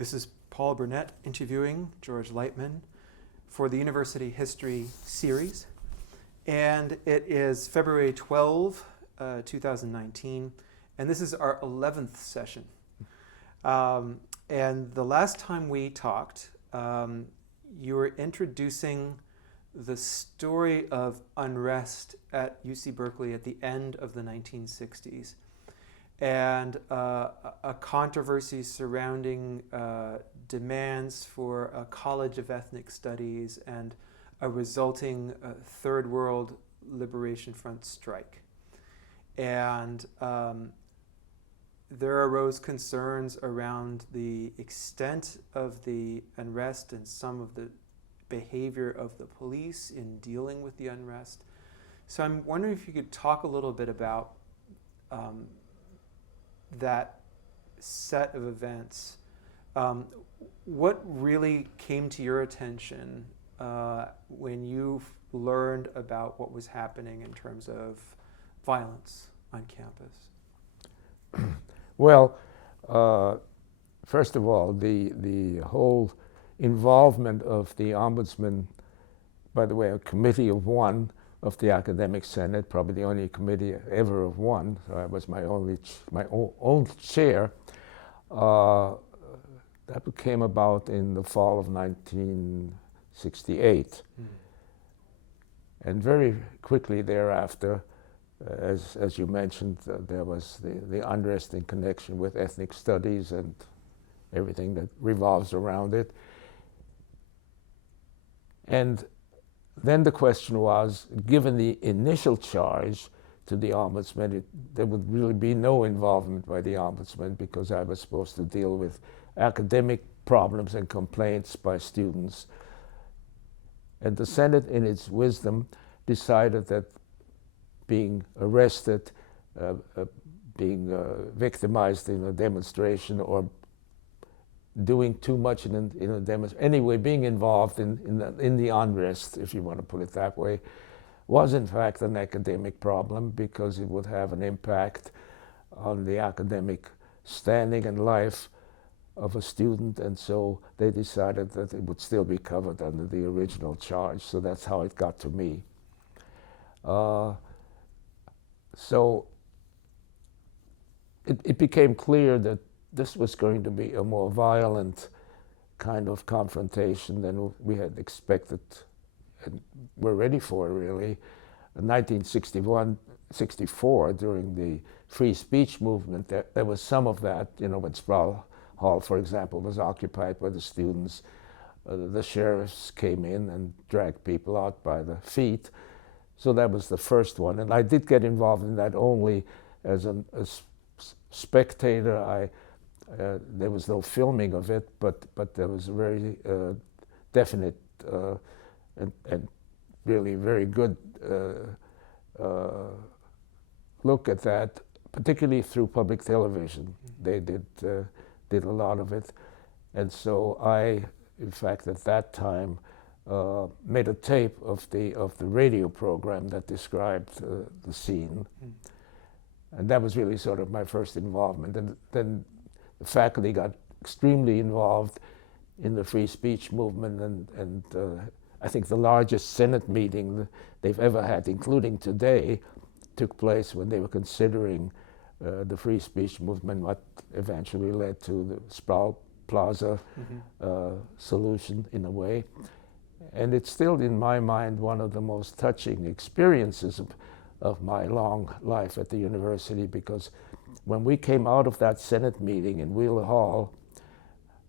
This is Paul Burnett interviewing George Leitmann for the University History series. And it is February 12, 2019, and this is our 11th session. And the last time we talked, you were introducing the story of unrest at UC Berkeley at the end of the 1960s. And a controversy surrounding demands for a College of Ethnic Studies and a resulting Third World Liberation Front strike. And there arose concerns around the extent of the unrest and some of the behavior of the police in dealing with the unrest. So I'm wondering if you could talk a little bit about that set of events. What really came to your attention when you learned about what was happening in terms of violence on campus? Well, first of all, the whole involvement of the ombudsman, by the way, a committee of one of the academic senate, probably the only committee ever of one, so I was my own chair. That came about in the fall of 1968. And very quickly thereafter, as you mentioned, there was the unrest in connection with ethnic studies and everything that revolves around it. And then the question was, given the initial charge to the ombudsman, there would really be no involvement by the ombudsman because I was supposed to deal with academic problems and complaints by students. And the Senate, in its wisdom, decided that being arrested, being victimized in a demonstration, or doing too much in a demonstration, anyway, being involved in the unrest, if you want to put it that way, was in fact an academic problem because it would have an impact on the academic standing and life of a student, and so they decided that it would still be covered under the original charge. So that's how it got to me. So it became clear that this was going to be a more violent kind of confrontation than we had expected and were ready for, really. In 1964, during the free speech movement, there was some of that, you know, when Sproul Hall, for example, was occupied by the students. The sheriffs came in and dragged people out by the feet. So that was the first one. And I did get involved in that only as a spectator. There was no filming of it, but there was a very definite and really very good look at that, particularly through public television. They did a lot of it. And so I, in fact, at that time, made a tape of the radio program that described the scene. And that was really sort of my first involvement. And then the faculty got extremely involved in the free speech movement, and I think the largest Senate meeting they've ever had, including today, took place when they were considering the free speech movement, what eventually led to the Sproul Plaza solution in a way. And it's still, in my mind, one of the most touching experiences of my long life at the university, because when we came out of that Senate meeting in Wheeler Hall,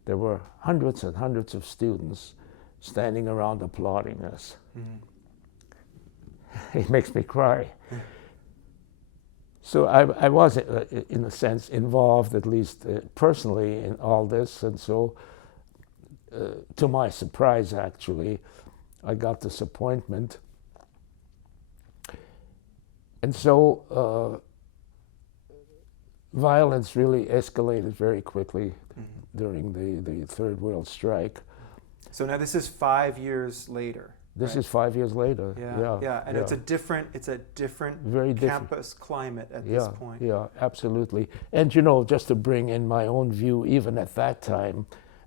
there were hundreds and hundreds of students standing around applauding us. It makes me cry. So I was, in a sense, involved, at least personally, in all this. And so, to my surprise, actually, I got this appointment. And so violence really escalated very quickly during the Third World Strike. So now this is 5 years later. This is 5 years later. Yeah, and it's a different, very campus climate at this point. Yeah, absolutely. And you know, just to bring in my own view, even at that time,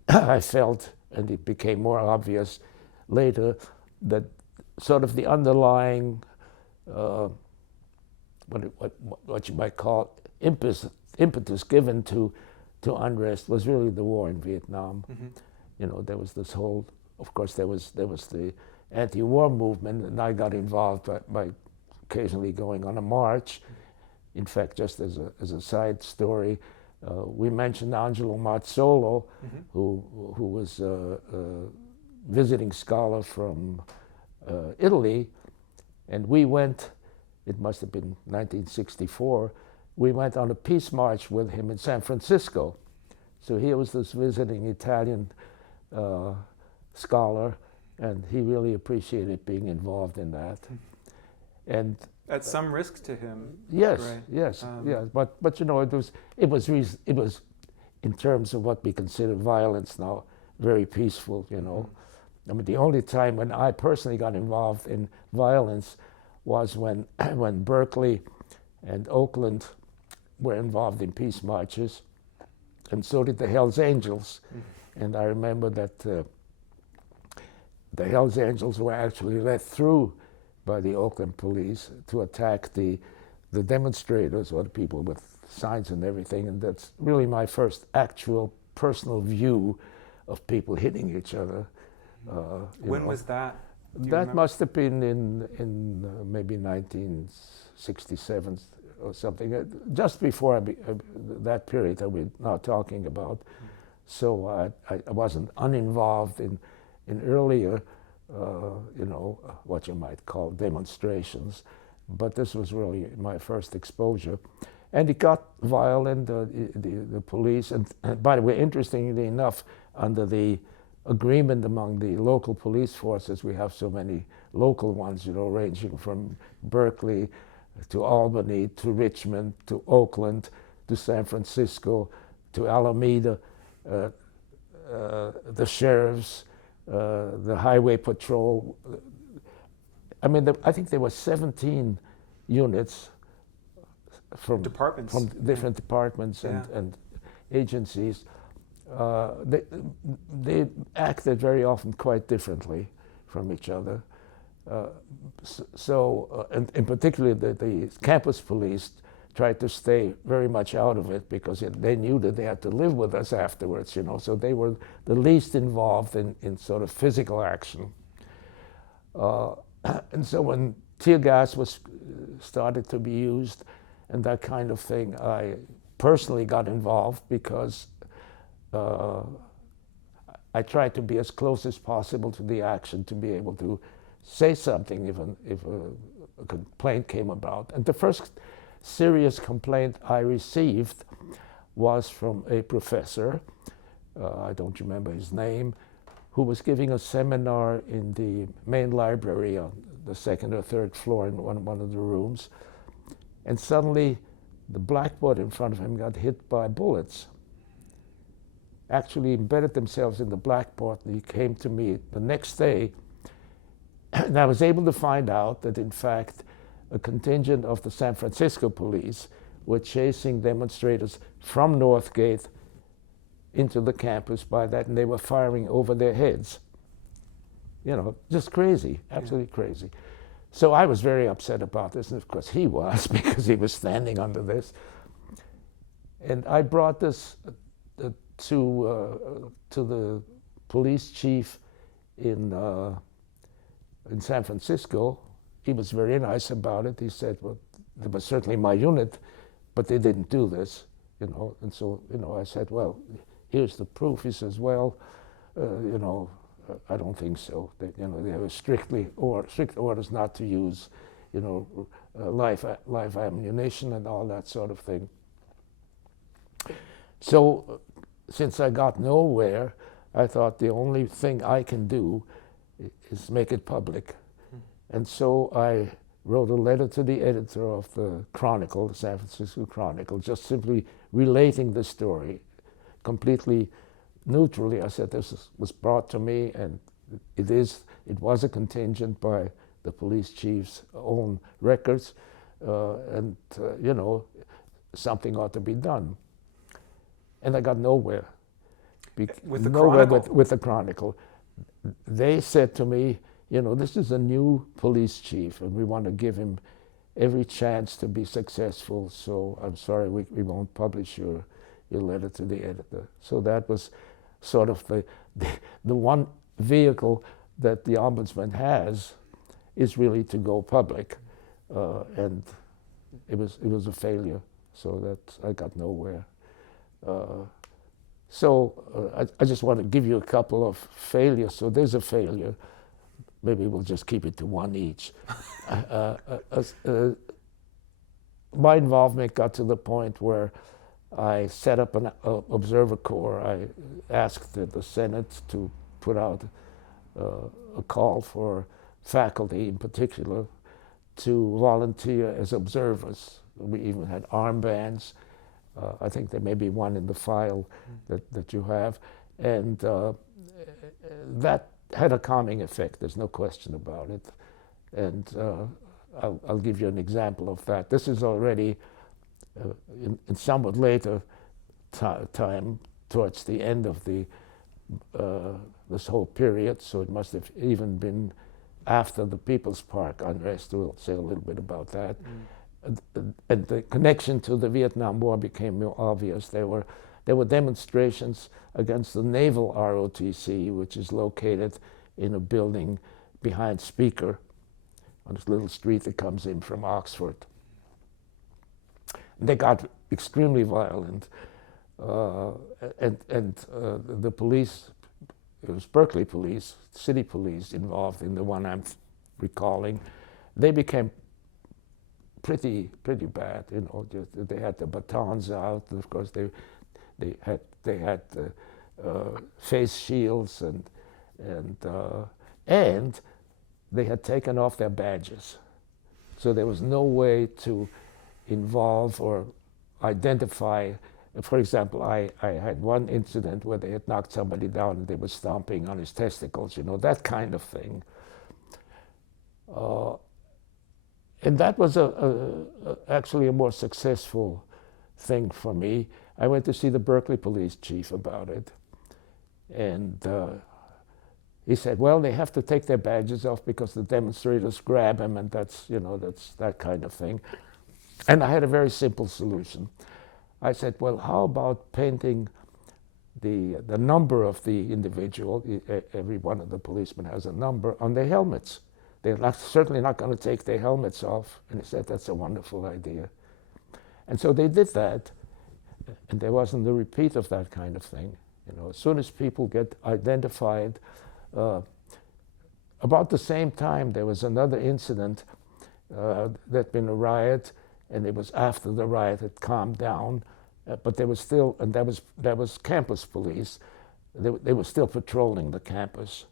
I felt, and it became more obvious later, that sort of the underlying, what you might call impetus given to unrest was really the war in Vietnam. Mm-hmm. You know, there was this whole, of course, there was the anti-war movement, and I got involved by occasionally going on a march. In fact, just as a side story, we mentioned Angelo Mazzolo, Mm-hmm. who was a visiting scholar from Italy, and we went, it must have been 1964, we went on a peace march with him in San Francisco. So here was this visiting Italian scholar, and he really appreciated being involved in that. And At some risk to him. yes, Right. yes, yes. But you know, it was in terms of what we consider violence now, very peaceful. You know, I mean, the only time when I personally got involved in violence was when Berkeley and Oakland were involved in peace marches, and so did the Hells Angels. And I remember that the Hells Angels were actually let through by the Oakland police to attack the demonstrators, or the people with signs and everything. And that's really my first actual personal view of people hitting each other. When was that? Do you That remember? must have been in maybe 1967 or something, just before that period that we're now talking about. So I wasn't uninvolved in earlier, you know, what you might call demonstrations, but this was really my first exposure. And it got violent, the police, and by the way, interestingly enough, under the agreement among the local police forces, we have so many local ones, you know, ranging from Berkeley to Albany to Richmond to Oakland to San Francisco to Alameda, the sheriffs, the highway patrol. I mean, I think there were 17 units from Departments. from different departments Yeah. and agencies. They acted very often quite differently from each other. And in particular, the campus police tried to stay very much out of it because they knew that they had to live with us afterwards, you know. So they were the least involved in sort of physical action. And so when tear gas was started to be used and that kind of thing, I personally got involved because I tried to be as close as possible to the action to be able to say something if a complaint came about. And the first serious complaint I received was from a professor, I don't remember his name, who was giving a seminar in the main library on the second or third floor in one of the rooms. And suddenly the blackboard in front of him got hit by bullets. Actually embedded themselves in the blackboard, and he came to me the next day, and I was able to find out that in fact a contingent of the San Francisco police were chasing demonstrators from Northgate into the campus by that, and they were firing over their heads. You know, just crazy, absolutely crazy. So I was very upset about this, and of course he was, because he was standing under this. And I brought this to the police chief in San Francisco. He was very nice about it. He said, well, it was certainly my unit, but they didn't do this, you know. And so, you know, I said, well, here's the proof. He says, well, you know, I don't think so. They, you know, there were strict orders not to use, you know, live ammunition and all that sort of thing. So, since I got nowhere, I thought the only thing I can do is make it public. And so I wrote a letter to the editor of the Chronicle, the San Francisco Chronicle, just simply relating the story, completely neutrally. I said this was brought to me, and it was a contingent by the police chief's own records, and you know, something ought to be done. And I got nowhere. With the nowhere Chronicle? with the Chronicle. They said to me, you know, this is a new police chief and we want to give him every chance to be successful, so I'm sorry, we won't publish your letter to the editor. So that was sort of the one vehicle that the ombudsman has is really to go public, and it was a failure. So that I got nowhere. I just want to give you a couple of failures. So there's a failure. Maybe we'll just keep it to one each. My involvement got to the point where I set up an observer corps. I asked the Senate to put out a call for faculty in particular to volunteer as observers. We even had armbands. I think there may be one in the file that you have. And that had a calming effect, there's no question about it. And I'll give you an example of that. This is already in somewhat later time, towards the end of this whole period, so it must have even been after the People's Park unrest. We'll say a little bit about that. And the connection to the Vietnam War became more obvious. There were demonstrations against the Naval ROTC, which is located in a building behind Speaker, on this little street that comes in from Oxford. They got extremely violent, and the police, it was Berkeley police, city police involved in the one I'm recalling, they became pretty bad. You know, they had the batons out. Of course, they had face shields and they had taken off their badges. So there was no way to involve or identify. For example, I had one incident where they had knocked somebody down and they were stomping on his testicles, you know, that kind of thing. And that was actually a more successful thing for me. I went to see the Berkeley police chief about it. And he said, well, they have to take their badges off because the demonstrators grab them, and that's, you know, that's that kind of thing. And I had a very simple solution. I said, well, how about painting the number of the individual, every one of the policemen has a number, on their helmets. They're certainly not going to take their helmets off. And he said, that's a wonderful idea. And so they did that, and there wasn't a repeat of that kind of thing. You know, as soon as people get identified, about the same time there was another incident there'd been a riot, and it was after the riot had calmed down, but there was still, and that was campus police. They were still patrolling the campus.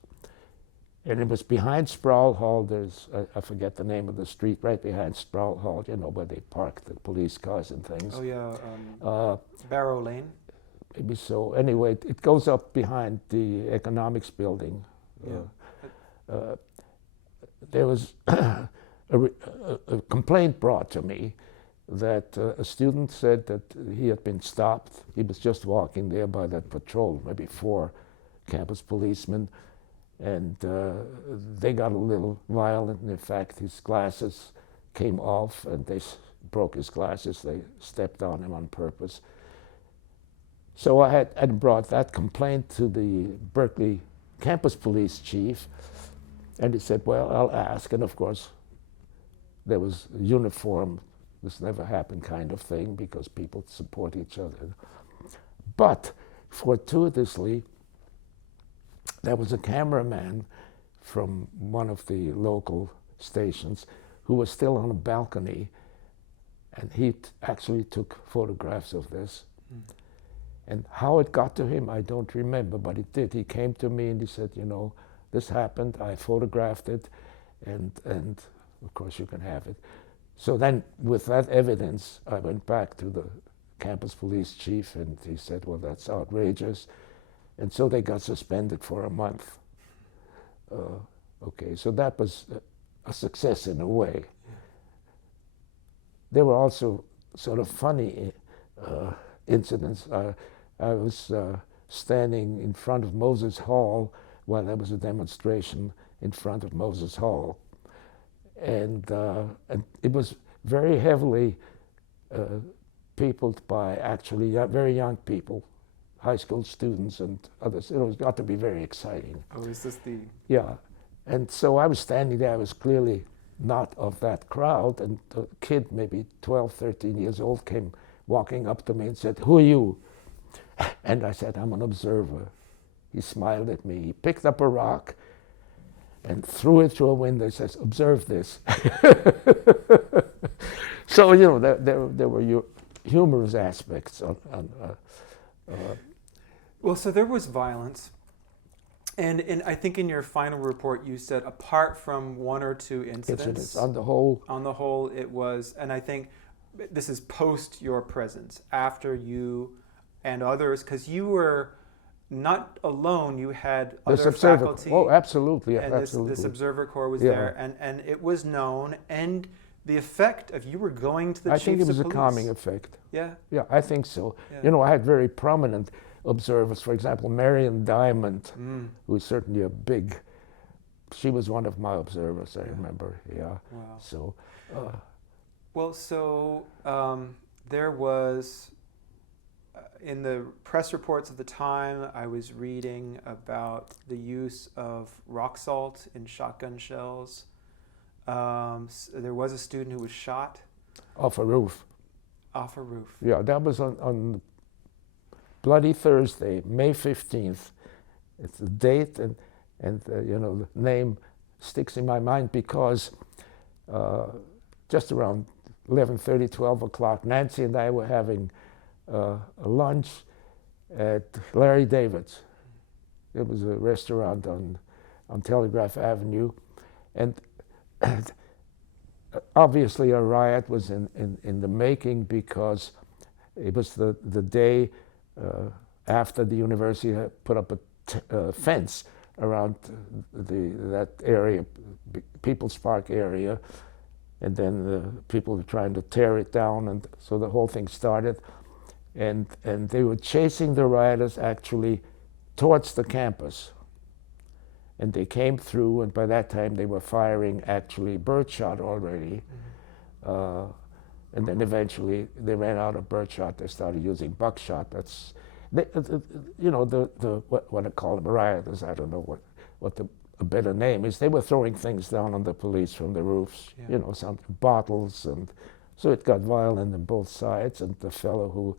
And it was behind Sproul Hall. There's, I forget the name of the street, right behind Sproul Hall, you know, where they park the police cars and things. Oh yeah, Barrow Lane. Maybe so. Anyway, it goes up behind the economics building. Yeah. There was a complaint brought to me that a student said that he had been stopped. He was just walking there by that patrol, maybe 4 campus policemen, and they got a little violent. And in fact, his glasses came off, and they broke his glasses. They stepped on him on purpose. So I had brought that complaint to the Berkeley campus police chief, and he said, well, I'll ask. And of course, there was a uniform, this never happened kind of thing, because people support each other. But fortuitously, there was a cameraman from one of the local stations who was still on a balcony, and he actually took photographs of this. And how it got to him, I don't remember, but it did. He came to me and he said, you know, this happened, I photographed it, and of course you can have it. So then with that evidence, I went back to the campus police chief, and he said, well, that's outrageous. And so they got suspended for a month. Okay, so that was a success in a way. There were also sort of funny incidents. I was standing in front of Moses Hall while there was a demonstration in front of Moses Hall. And it was very heavily peopled by actually very young people, high school students and others. It was got to be very exciting. Oh, is this the... Yeah. And so I was standing there. I was clearly not of that crowd. And a kid, maybe 12, 13 years old, came walking up to me and said, "Who are you?" And I said, "I'm an observer." He smiled at me. He picked up a rock and threw it through a window. He says, "Observe this." So, you know, there were humorous aspects on Well, so there was violence. And I think in your final report you said apart from one or two incidents, on the whole, it was, and I think this is post your presence, after you and others, because you were not alone, you had other faculty. Oh, absolutely, and absolutely. This observer corps was Yeah. there, and it was known, and the effect of you were going to the I chiefs think it was of a police. calming effect. Yeah. Yeah, I think so. Yeah. You know, I had very prominent observers. For example, Marion Diamond, who is certainly a big. She was one of my observers. I remember. Yeah. Wow. So. Well, so there was, in the press reports of the time, I was reading about the use of rock salt in shotgun shells. There was a student who was shot. Off a roof. Off a roof. Yeah, that was on Bloody Thursday, May 15th. It's the date and you know, the name sticks in my mind because just around 11:30, 12 o'clock, Nancy and I were having a lunch at Larry David's. It was a restaurant on Telegraph Avenue, and obviously a riot was in the making because it was the day after the university had put up a fence around that area, People's Park area, and then the people were trying to tear it down, and so the whole thing started, and they were chasing the rioters actually towards the campus, and they came through, and by that time they were firing actually birdshot already. And then eventually they ran out of birdshot. They started using buckshot. That's, you know, what I call them rioters. I don't know what a better name is. They were throwing things down on the police from the roofs. Yeah. You know, some bottles, and so it got violent on both sides. And the fellow who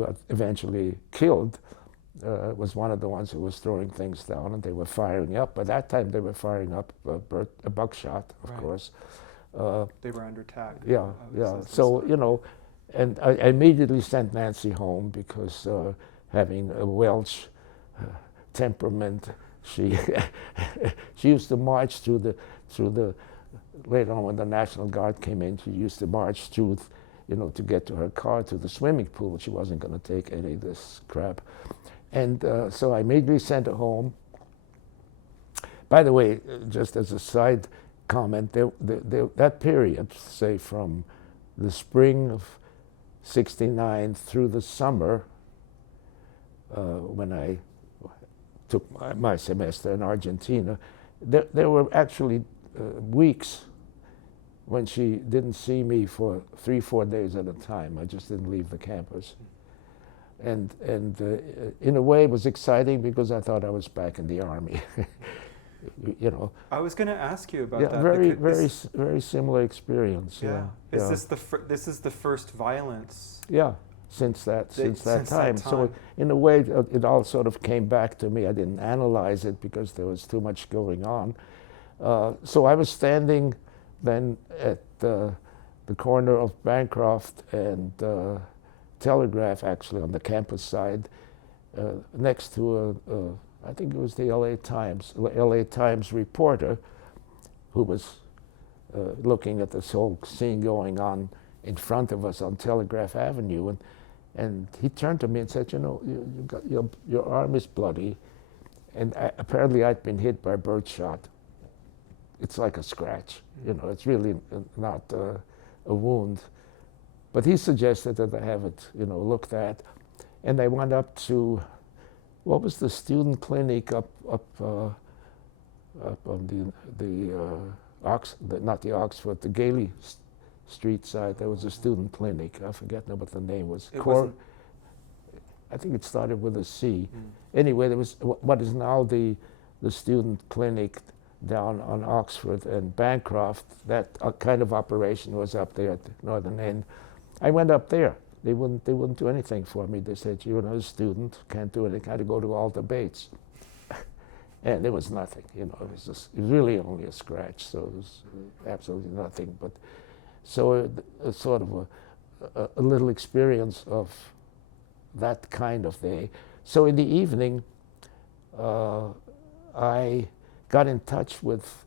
got eventually killed was one of the ones who was throwing things down, and they were firing up. By that time, they were firing up a buckshot, of course. They were under attack. Yeah, yeah. So, you know, and I immediately sent Nancy home because having a Welsh temperament, she used to march through the later on when the National Guard came in, she used to march through, you know, to get to her car to the swimming pool. She wasn't going to take any of this crap. And so I immediately sent her home. By the way, just as a side comment, that period, say from the spring of '69 through the summer, when I took my semester in Argentina, there were actually weeks when she didn't see me for 3-4 days at a time. I just didn't leave the campus. And in a way it was exciting because I thought I was back in the army. You know. I was going to ask you about yeah, that. Very similar experience. Yeah. This is the first violence? Yeah, since that time. So in a way, it all sort of came back to me. I didn't analyze it because there was too much going on. So I was standing then at the corner of Bancroft and Telegraph, actually on the campus side, next to I think it was the LA Times reporter who was looking at this whole scene going on in front of us on Telegraph Avenue, and he turned to me and said, "You know, you got your arm is bloody," and apparently I'd been hit by birdshot. It's like a scratch, you know. It's really not a wound, but he suggested that I have it, you know, looked at, and I went up to what was the student clinic up on not the Oxford, the Gailey Street side? There was a student clinic. I forget now what the name was. I think it started with a C. Anyway, there was what is now the student clinic down on Oxford and Bancroft. That kind of operation was up there at the northern end. I went up there. They wouldn't do anything for me. They said, "You're not a student, can't do anything. Had to go to all debates." And there was nothing, it was really only a scratch, so it was absolutely nothing. But so a sort of a little experience of that kind of day. So in the evening, I got in touch with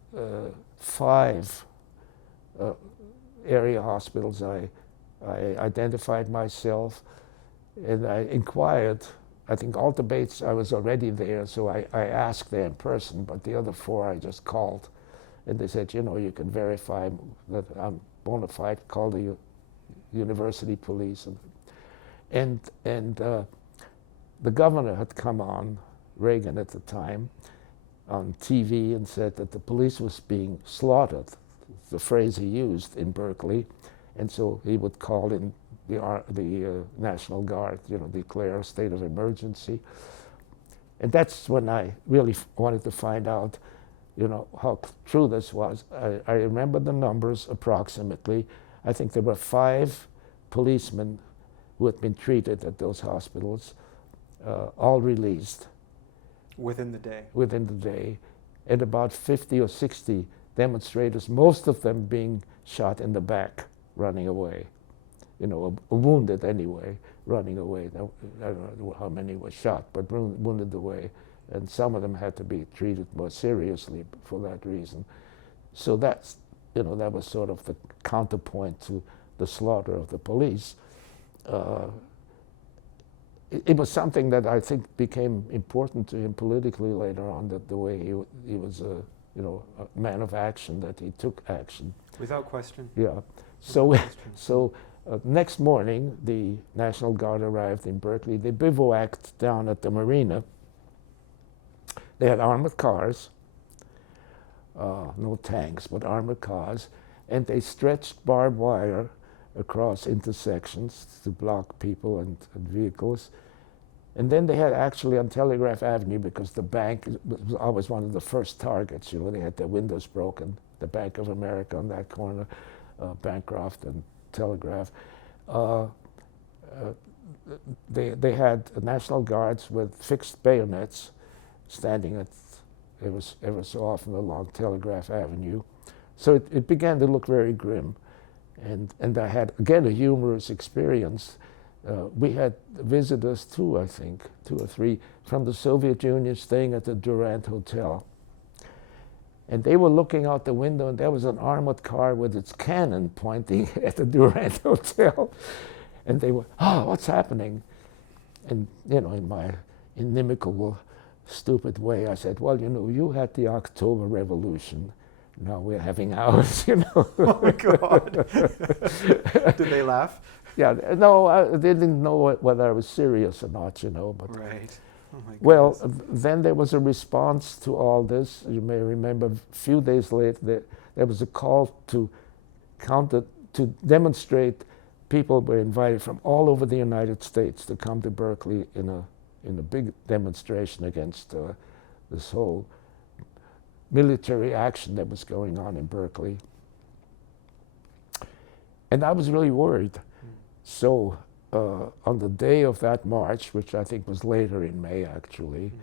5 area hospitals. I identified myself, and I inquired. I think all debates I was already there, so I asked there in person, but the other 4 I just called. And they said, you can verify that I'm bona fide, call the university police. And the governor had come on, Reagan at the time, on TV and said that the police was being slaughtered, the phrase he used in Berkeley. And so he would call in the National Guard, declare a state of emergency. And that's when I really wanted to find out, how true this was. I remember the numbers approximately. I think there were 5 policemen who had been treated at those hospitals, all released. Within the day? Within the day. And about 50 or 60 demonstrators, most of them being shot in the back, running away. Wounded anyway, running away. I don't know how many were shot, but wounded away. And some of them had to be treated more seriously for that reason. So that's, that was sort of the counterpoint to the slaughter of the police. It was something that I think became important to him politically later on, that the way he was a man of action, that he took action. Without question. Yeah. So next morning, the National Guard arrived in Berkeley. They bivouacked down at the marina. They had armored cars, no tanks, but armored cars, and they stretched barbed wire across intersections to block people and vehicles. And then they had actually on Telegraph Avenue, because the bank was always one of the first targets, they had their windows broken, the Bank of America on that corner, Bancroft and Telegraph. They had National Guards with fixed bayonets standing ever so often along Telegraph Avenue. So it began to look very grim. And I had, again, a humorous experience. We had visitors too, I think, 2 or 3, from the Soviet Union staying at the Durand Hotel. And they were looking out the window, and there was an armored car with its cannon pointing at the Durand Hotel. And they were, what's happening? And, in my inimical, stupid way, I said, well, you had the October Revolution. Now we're having ours, Oh my God. Did they laugh? Yeah, no, they didn't know whether I was serious or not, But right. Oh my well, then there was a response to all this. You may remember a few days later there was a call to demonstrate. People were invited from all over the United States to come to Berkeley in a big demonstration against this whole military action that was going on in Berkeley. And I was really worried. So on the day of that march, which I think was later in May actually,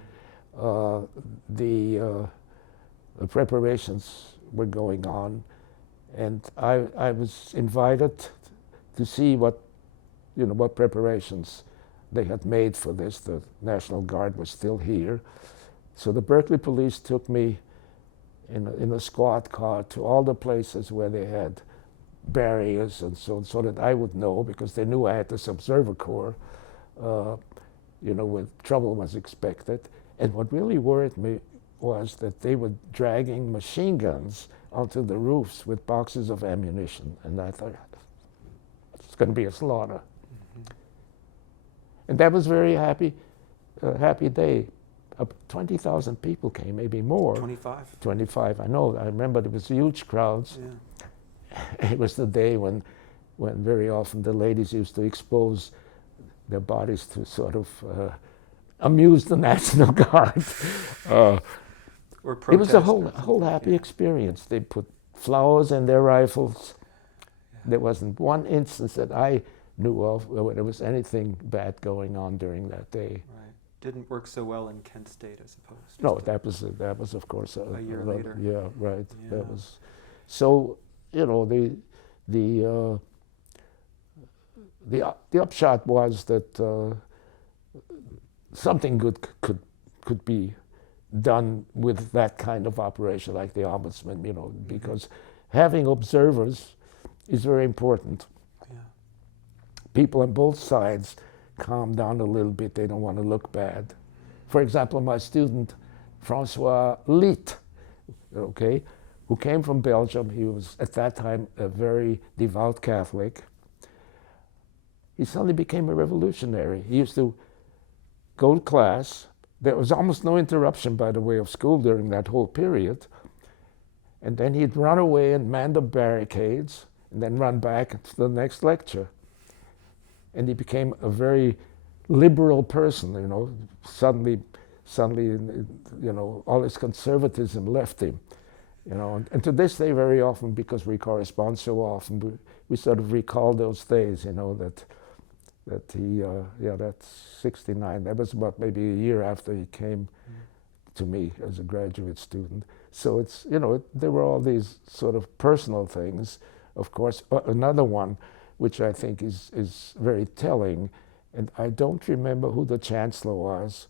the preparations were going on, and I was invited to see what preparations they had made for this. The National Guard was still here. So the Berkeley police took me in a squad car to all the places where they had barriers and so that I would know, because they knew I had this observer corps, when trouble was expected. And what really worried me was that they were dragging machine guns onto the roofs with boxes of ammunition. And I thought, it's going to be a slaughter. And that was very happy. a happy day. 20,000 people came, maybe more. 25. 25, I know. I remember there was huge crowds. Yeah. It was the day when very often the ladies used to expose their bodies to sort of amuse the National Guard. Or It was a protest whole happy yeah. experience. They put flowers in their rifles. There wasn't one instance that I knew of where there was anything bad going on during that day. Right. Didn't work so well in Kent State, I suppose. No, that was of course a year lot, later. Yeah, right. Yeah. That was so. You know, the upshot was that something good could be done with that kind of operation, like the ombudsman. You know, because having observers is very important. Yeah. People on both sides calm down a little bit. They don't want to look bad. For example, my student, Francois Litt, okay, who came from Belgium. He was, at that time, a very devout Catholic. He suddenly became a revolutionary. He used to go to class. There was almost no interruption, by the way, of school during that whole period. And then he'd run away and man the barricades, and then run back to the next lecture. And he became a very liberal person, you know. Suddenly, you know, all his conservatism left him, you know. And to this day, very often, because we correspond so often, we sort of recall those days, you know, that he, that's 69. That was about maybe a year after he came to me as a graduate student. So it's, you know, there were all these sort of personal things. Of course, another one, which I think is very telling, and I don't remember who the chancellor was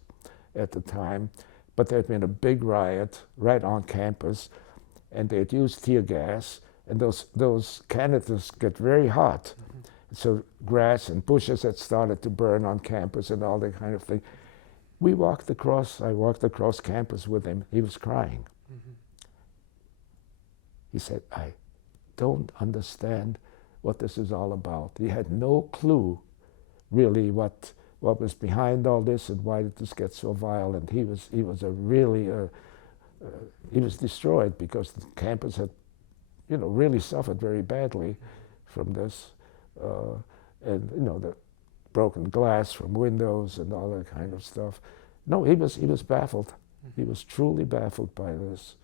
at the time, but there had been a big riot right on campus, and they had used tear gas, and those canisters get very hot. So grass and bushes had started to burn on campus and all that kind of thing. I walked across campus with him. He was crying. He said, I don't understand what this is all about. He had no clue really what was behind all this and why did this get so violent. He was destroyed because the campus had, you know, really suffered very badly from this. And you know, the broken glass from windows and all that kind of stuff. No, he was baffled. He was truly baffled by this.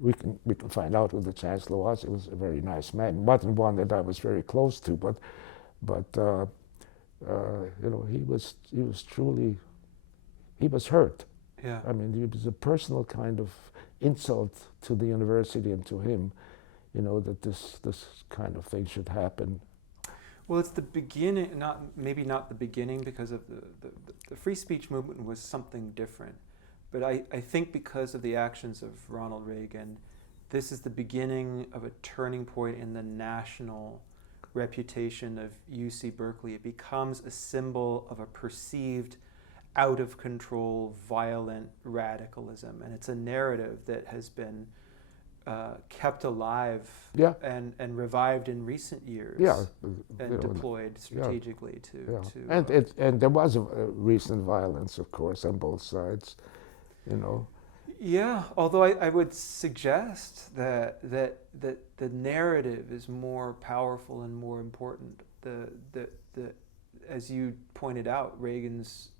We can find out who the chancellor was. He was a very nice man. Wasn't one that I was very close to, but you know, he was truly, he was hurt. Yeah. I mean, it was a personal kind of insult to the university and to him, you know, that this kind of thing should happen. Well, it's the beginning, maybe not the beginning, because of the free speech movement was something different. But I think because of the actions of Ronald Reagan, this is the beginning of a turning point in the national reputation of UC Berkeley. It becomes a symbol of a perceived out-of-control, violent radicalism. And it's a narrative that has been kept alive and revived in recent years and deployed strategically to and there was a recent violence, of course, on both sides, you know. Yeah, although I would suggest that the narrative is more powerful and more important. The as you pointed out, Reagan's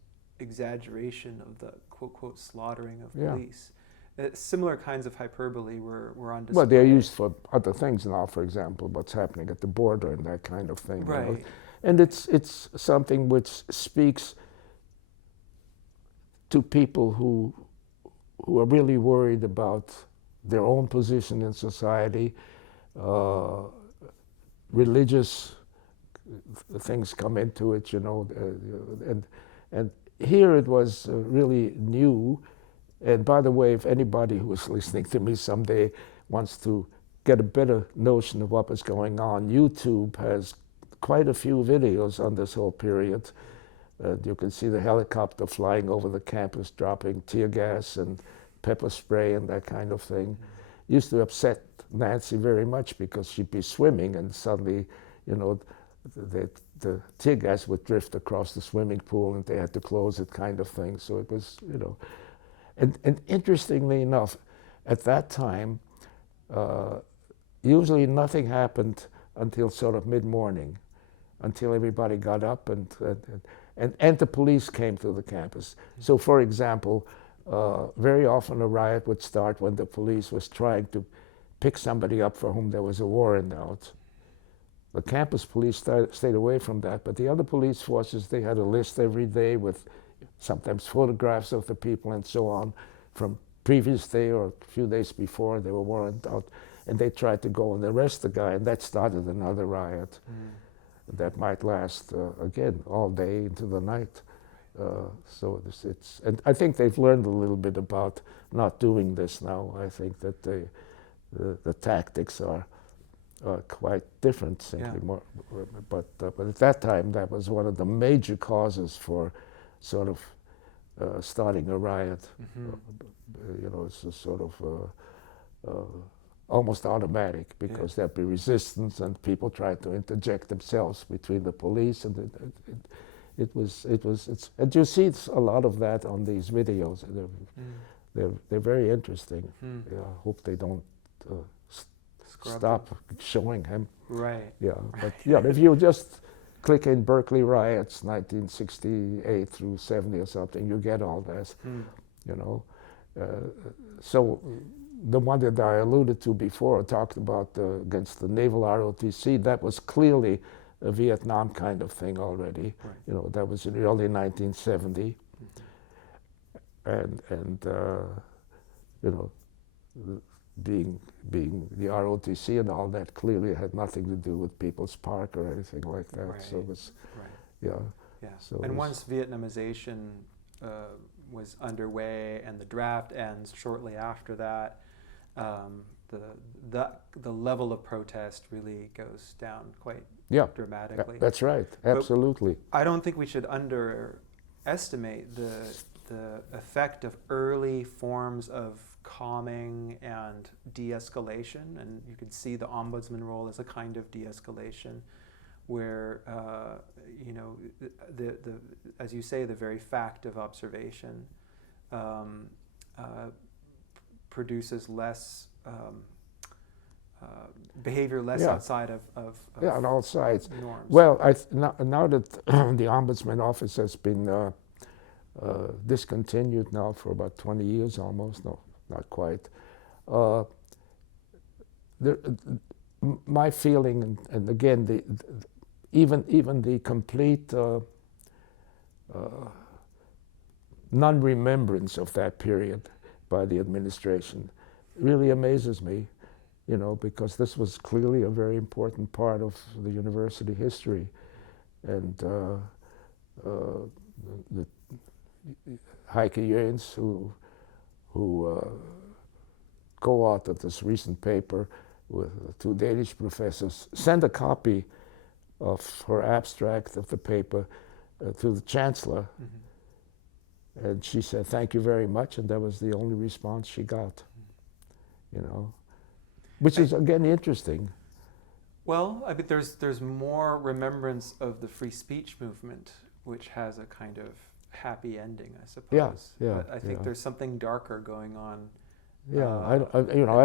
exaggeration of the quote slaughtering of police. Similar kinds of hyperbole were on display. Well, they're used for other things now, for example, what's happening at the border and that kind of thing. Right. You know? And it's something which speaks to people who are really worried about their own position in society. Religious things come into it, you know, and here it was really new. And by the way, if anybody who is listening to me someday wants to get a better notion of what was going on, YouTube has quite a few videos on this whole period. You can see the helicopter flying over the campus, dropping tear gas and pepper spray and that kind of thing. Used to upset Nancy very much because she'd be swimming and suddenly, you know, the tear gas would drift across the swimming pool and they had to close it, kind of thing. So it was, and interestingly enough, at that time, usually nothing happened until sort of mid-morning, until everybody got up and the police came to the campus. So for example, very often a riot would start when the police was trying to pick somebody up for whom there was a warrant out. The campus police stayed away from that, but the other police forces, they had a list every day with sometimes photographs of the people and so on from previous day or a few days before they were warrant out, and they tried to go and arrest the guy, and that started another riot. That might last, again, all day into the night. So it's, and I think they've learned a little bit about not doing this now. I think that the tactics are quite different, simply more. But at that time, that was one of the major causes for sort of starting a riot. It's a sort of almost automatic, because there'd be resistance and people tried to interject themselves between the police, and and you see a lot of that on these videos. They're very interesting. I hope they don't stop showing him. Right. Yeah, but yeah, if you just click in Berkeley riots 1968 through 70 or something, you get all this. So the one that I alluded to before, talked about against the Naval ROTC, that was clearly a Vietnam kind of thing already. Right. That was in early 1970, and being the ROTC and all that clearly had nothing to do with People's Park or anything like that. Right. So it was, yeah. So and once Vietnamization was underway and the draft ends shortly after that, the level of protest really goes down quite dramatically. That's right, absolutely. But I don't think we should underestimate the effect of early forms of calming and de-escalation, and you could see the ombudsman role as a kind of de-escalation, where as you say, the very fact of observation produces less behavior outside of on all sides norms. Well, now that the ombudsman office has been discontinued now for about 20 years almost, no, not quite. My feeling, and again, even the complete non-remembrance of that period by the administration really amazes me, because this was clearly a very important part of the university history, and the Heike Jöns, who co-authored this recent paper with two Danish professors, sent a copy of her abstract of the paper to the chancellor, and she said, "Thank you very much," and that was the only response she got, which is again interesting. Well, I think there's more remembrance of the free speech movement, which has a kind of happy ending, I suppose. But I think there's something darker going on. I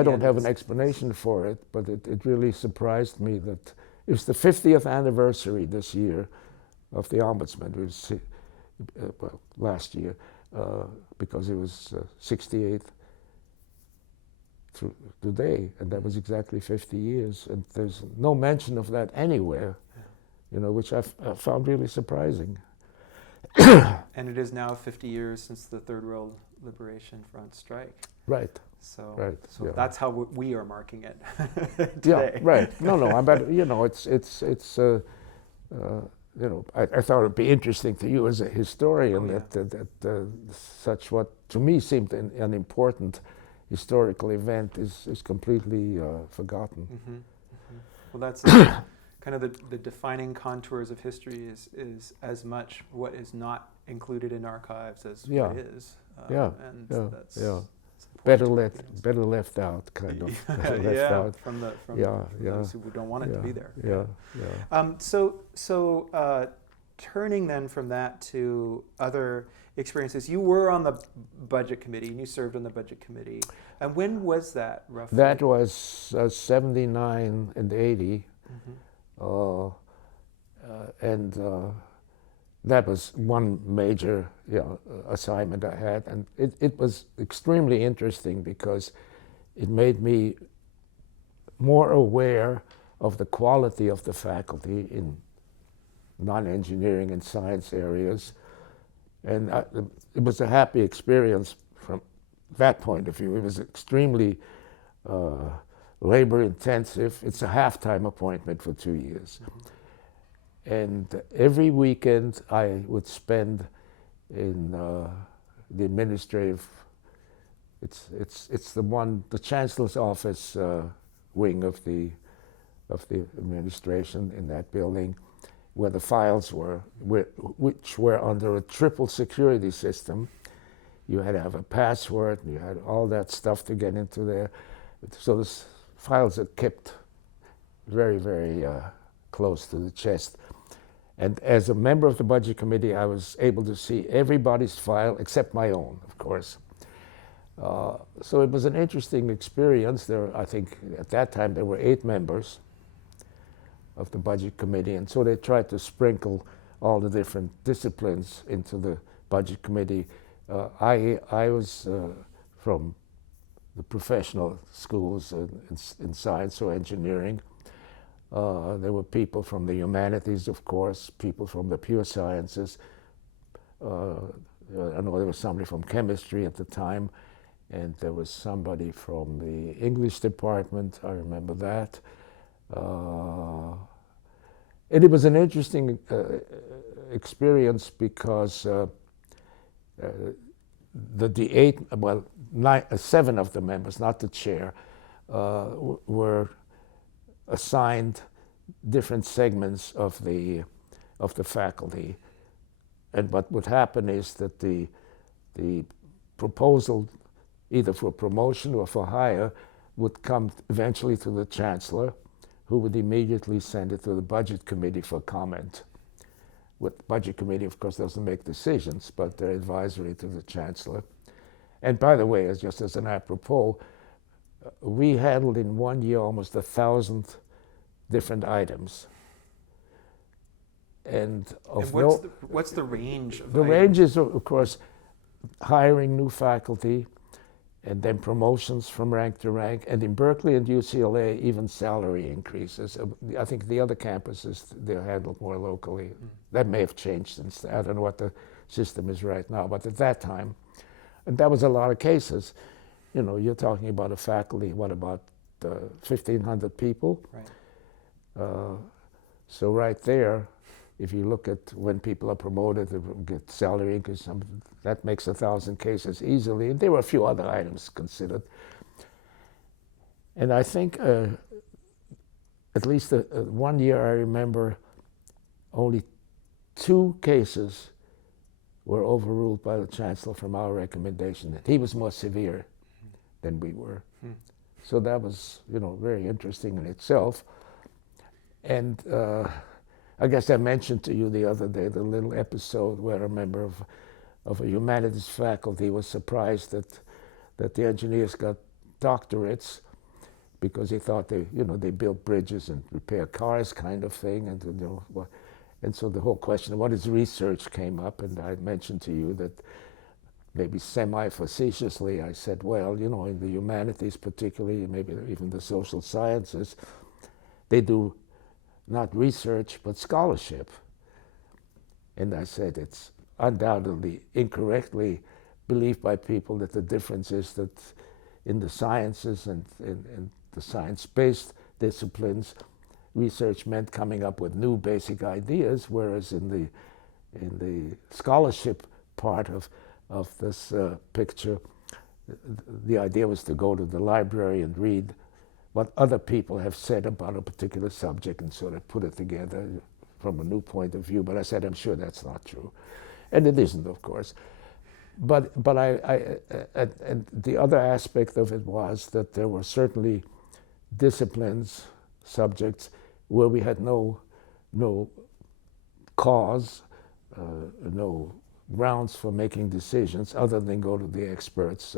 don't have an explanation for it, but it really surprised me that it was the 50th anniversary this year of the ombudsman. It was last year, because it was 68 through today, and that was exactly 50 years, and there's no mention of that anywhere, which I found really surprising. And it is now 50 years since the Third World Liberation Front strike. Right. So that's how we are marking it today. Yeah, right. No, but I thought it'd be interesting to you as a historian that such what to me seemed an important historical event is completely forgotten. Well, that's kind of the defining contours of history is as much what is not included in archives as what is. better left out, kind of. Better left yeah, out. from Yeah, those who don't want it to be there. Yeah. So turning then from that to other experiences, you were on the budget committee and you served on the budget committee. And when was that roughly? That was 79 and 80. And that was one major assignment I had. And it was extremely interesting because it made me more aware of the quality of the faculty in non-engineering and science areas. And it was a happy experience from that point of view. It was extremely labor intensive. It's a half-time appointment for 2 years. And every weekend I would spend in the administrative, it's the chancellor's office wing of the administration in that building, where the files were, which were under a triple security system. You had to have a password, and you had all that stuff to get into there. So the files are kept very, very close to the chest. And as a member of the budget committee, I was able to see everybody's file except my own, of course. So it was an interesting experience. I think at that time there were 8 members of the budget committee, and so they tried to sprinkle all the different disciplines into the budget committee. I was from the professional schools in science or engineering. There were people from the humanities, of course, people from the pure sciences. I know there was somebody from chemistry at the time, and there was somebody from the English department, I remember that. And it was an interesting experience because the 7 of the members, not the chair, were assigned different segments of the faculty. And what would happen is that the proposal, either for promotion or for hire, would come eventually to the chancellor, who would immediately send it to the budget committee for comment. The budget committee, of course, doesn't make decisions, but they're advisory to the chancellor. And by the way, just as an apropos, we handled in 1 year almost 1,000 different items. And what's the range of the items? range is, of course, hiring new faculty, and then promotions from rank to rank, and in Berkeley and UCLA, even salary increases. I think the other campuses, they're handled more locally. That may have changed since, I don't know what the system is right now, but at that time, and that was a lot of cases. You know, you're talking about a faculty, what about 1,500 people? Right. So right there, if you look at when people are promoted, they get salary increase, that makes 1,000 cases easily. And there were a few other items considered. And I think at least 1 year I remember only 2 cases were overruled by the chancellor from our recommendation. He was more severe than we were. So that was, very interesting in itself. And I guess I mentioned to you the other day the little episode where a member of a humanities faculty was surprised that the engineers got doctorates because he thought they built bridges and repair cars, kind of thing, and so the whole question of what is research came up, and I mentioned to you that maybe semi-facetiously I said, well, in the humanities particularly, maybe even the social sciences, they do not research, but scholarship. And I said it's undoubtedly incorrectly believed by people that the difference is that in the sciences and the science-based disciplines, research meant coming up with new basic ideas, whereas in the scholarship part of this picture, the idea was to go to the library and read what other people have said about a particular subject and sort of put it together from a new point of view. But I said, I'm sure that's not true. And it isn't, of course. but and the other aspect of it was that there were certainly disciplines, subjects, where we had no cause, no grounds for making decisions other than go to the experts.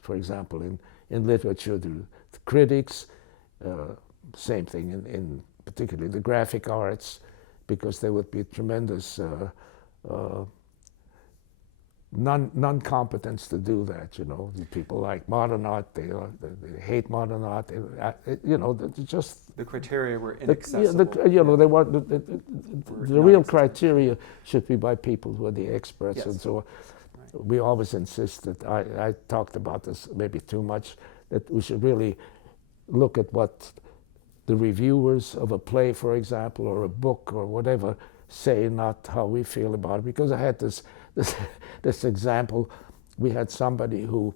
For example, in literature, the critics, same thing in particularly the graphic arts, because there would be tremendous non-competence to do that. The people like modern art, they hate modern art. The criteria were inaccessible. They want the real criteria should be by people who are the experts, yes. And so we always insisted. I talked about this maybe too much, that we should really look at what the reviewers of a play, for example, or a book or whatever, say, not how we feel about it. Because I had this example. We had somebody who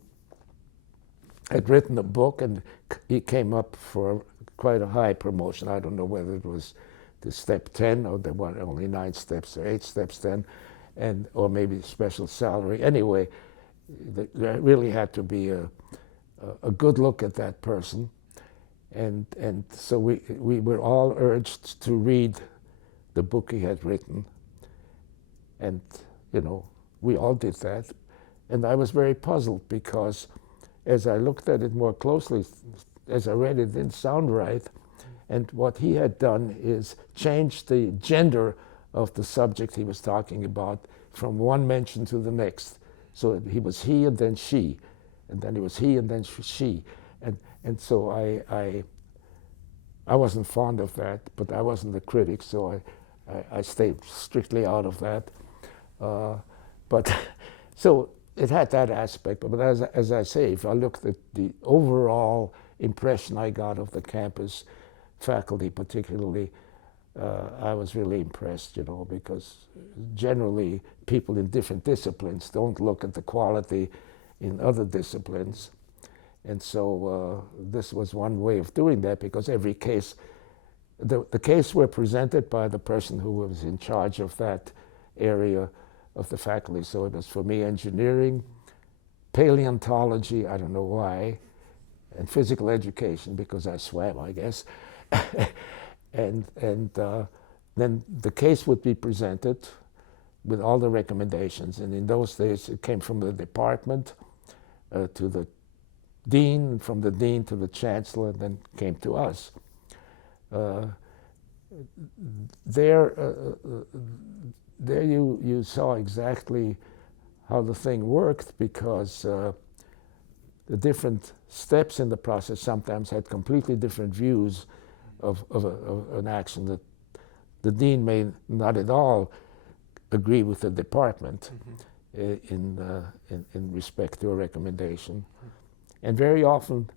had written a book, and he came up for quite a high promotion. I don't know whether it was the step 10, or there were only 9 steps or 8 steps then, or maybe special salary. Anyway, there really had to be a good look at that person. And so we were all urged to read the book he had written. And, we all did that. And I was very puzzled, because as I looked at it more closely, as I read it didn't sound right. And what he had done is changed the gender of the subject he was talking about from one mention to the next. So he was he and then she, and then it was he and then she. And so I wasn't fond of that, but I wasn't a critic, so I stayed strictly out of that. But so it had that aspect. But as I say, if I looked at the overall impression I got of the campus, faculty particularly, I was really impressed, because generally people in different disciplines don't look at the quality in other disciplines. And so this was one way of doing that, because every case, the case were presented by the person who was in charge of that area of the faculty. So it was, for me, engineering, paleontology, I don't know why, and physical education, because I swam, I guess. and then the case would be presented with all the recommendations. And in those days, it came from the department to the dean, from the dean to the chancellor, and then came to us. There you saw exactly how the thing worked, because the different steps in the process sometimes had completely different views of an action. That the dean may not at all agree with the department in respect to a recommendation. And very often,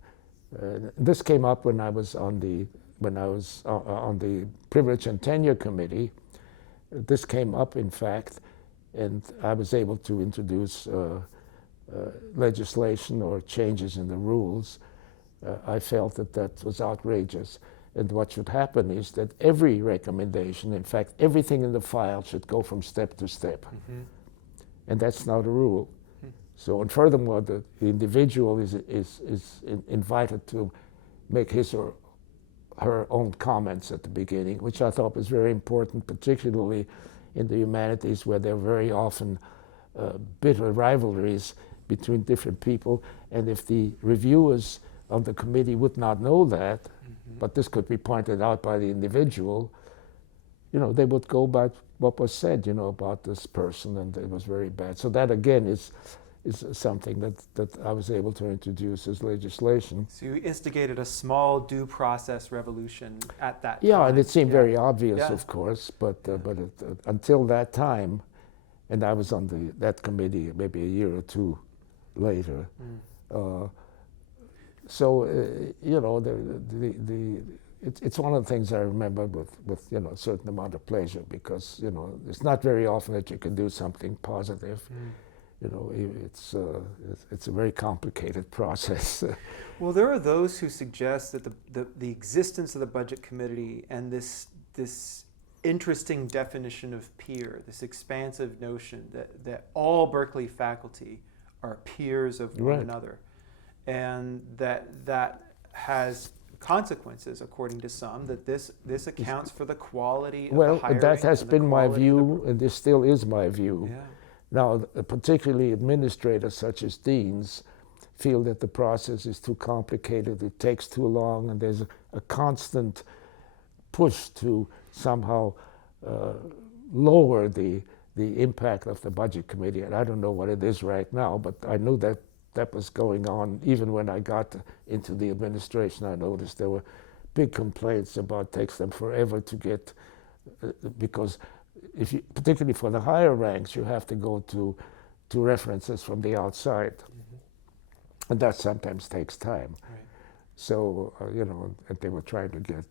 this came up when I was on the Privilege and Tenure Committee. This came up, in fact, and I was able to introduce legislation or changes in the rules. I felt that was outrageous. And what should happen is that every recommendation, in fact, everything in the file should go from step to step. And that's not a rule. So, and furthermore, the individual is invited to make his or her own comments at the beginning, which I thought was very important, particularly in the humanities, where there are very often bitter rivalries between different people. And if the reviewers of the committee would not know that, but this could be pointed out by the individual, they would go by what was said, about this person, and it was very bad. So that, again, is something that I was able to introduce as legislation. So you instigated a small due process revolution at that time. Yeah, and it seemed very obvious, of course, but until that time, and I was on that committee maybe a year or two later. It's one of the things I remember with a certain amount of pleasure, because it's not very often that you can do something positive. It's a very complicated process. Well, there are those who suggest that the existence of the Budget Committee and this interesting definition of peer, this expansive notion that all Berkeley faculty are peers of one another, and that has consequences, according to some, that this accounts for the quality of the hiring. That has been my view, and this still is my view. Yeah. Now, particularly administrators such as deans feel that the process is too complicated, it takes too long, and there's a constant push to somehow lower the impact of the budget committee. And I don't know what it is right now, but I knew that that was going on. Even when I got into the administration, I noticed there were big complaints about it takes them forever to get, because if you, particularly for the higher ranks, you have to go to references from the outside. And that sometimes takes time. Right. So, you know, and they were trying to get,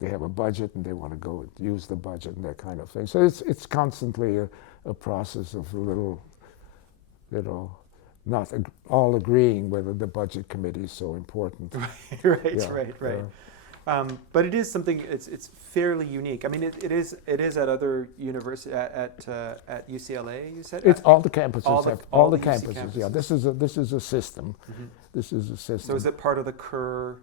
they have a budget and they want to go use the budget and that kind of thing. So it's constantly a process of a little, you know, not all agreeing whether the budget committee is so important. Right. But it is something. It's fairly unique. I mean, it is at other universities at UCLA. You said it's all the campuses. All the campuses. campuses. Yeah, this is a system. Mm-hmm. This is a system. So is it part of the Kerr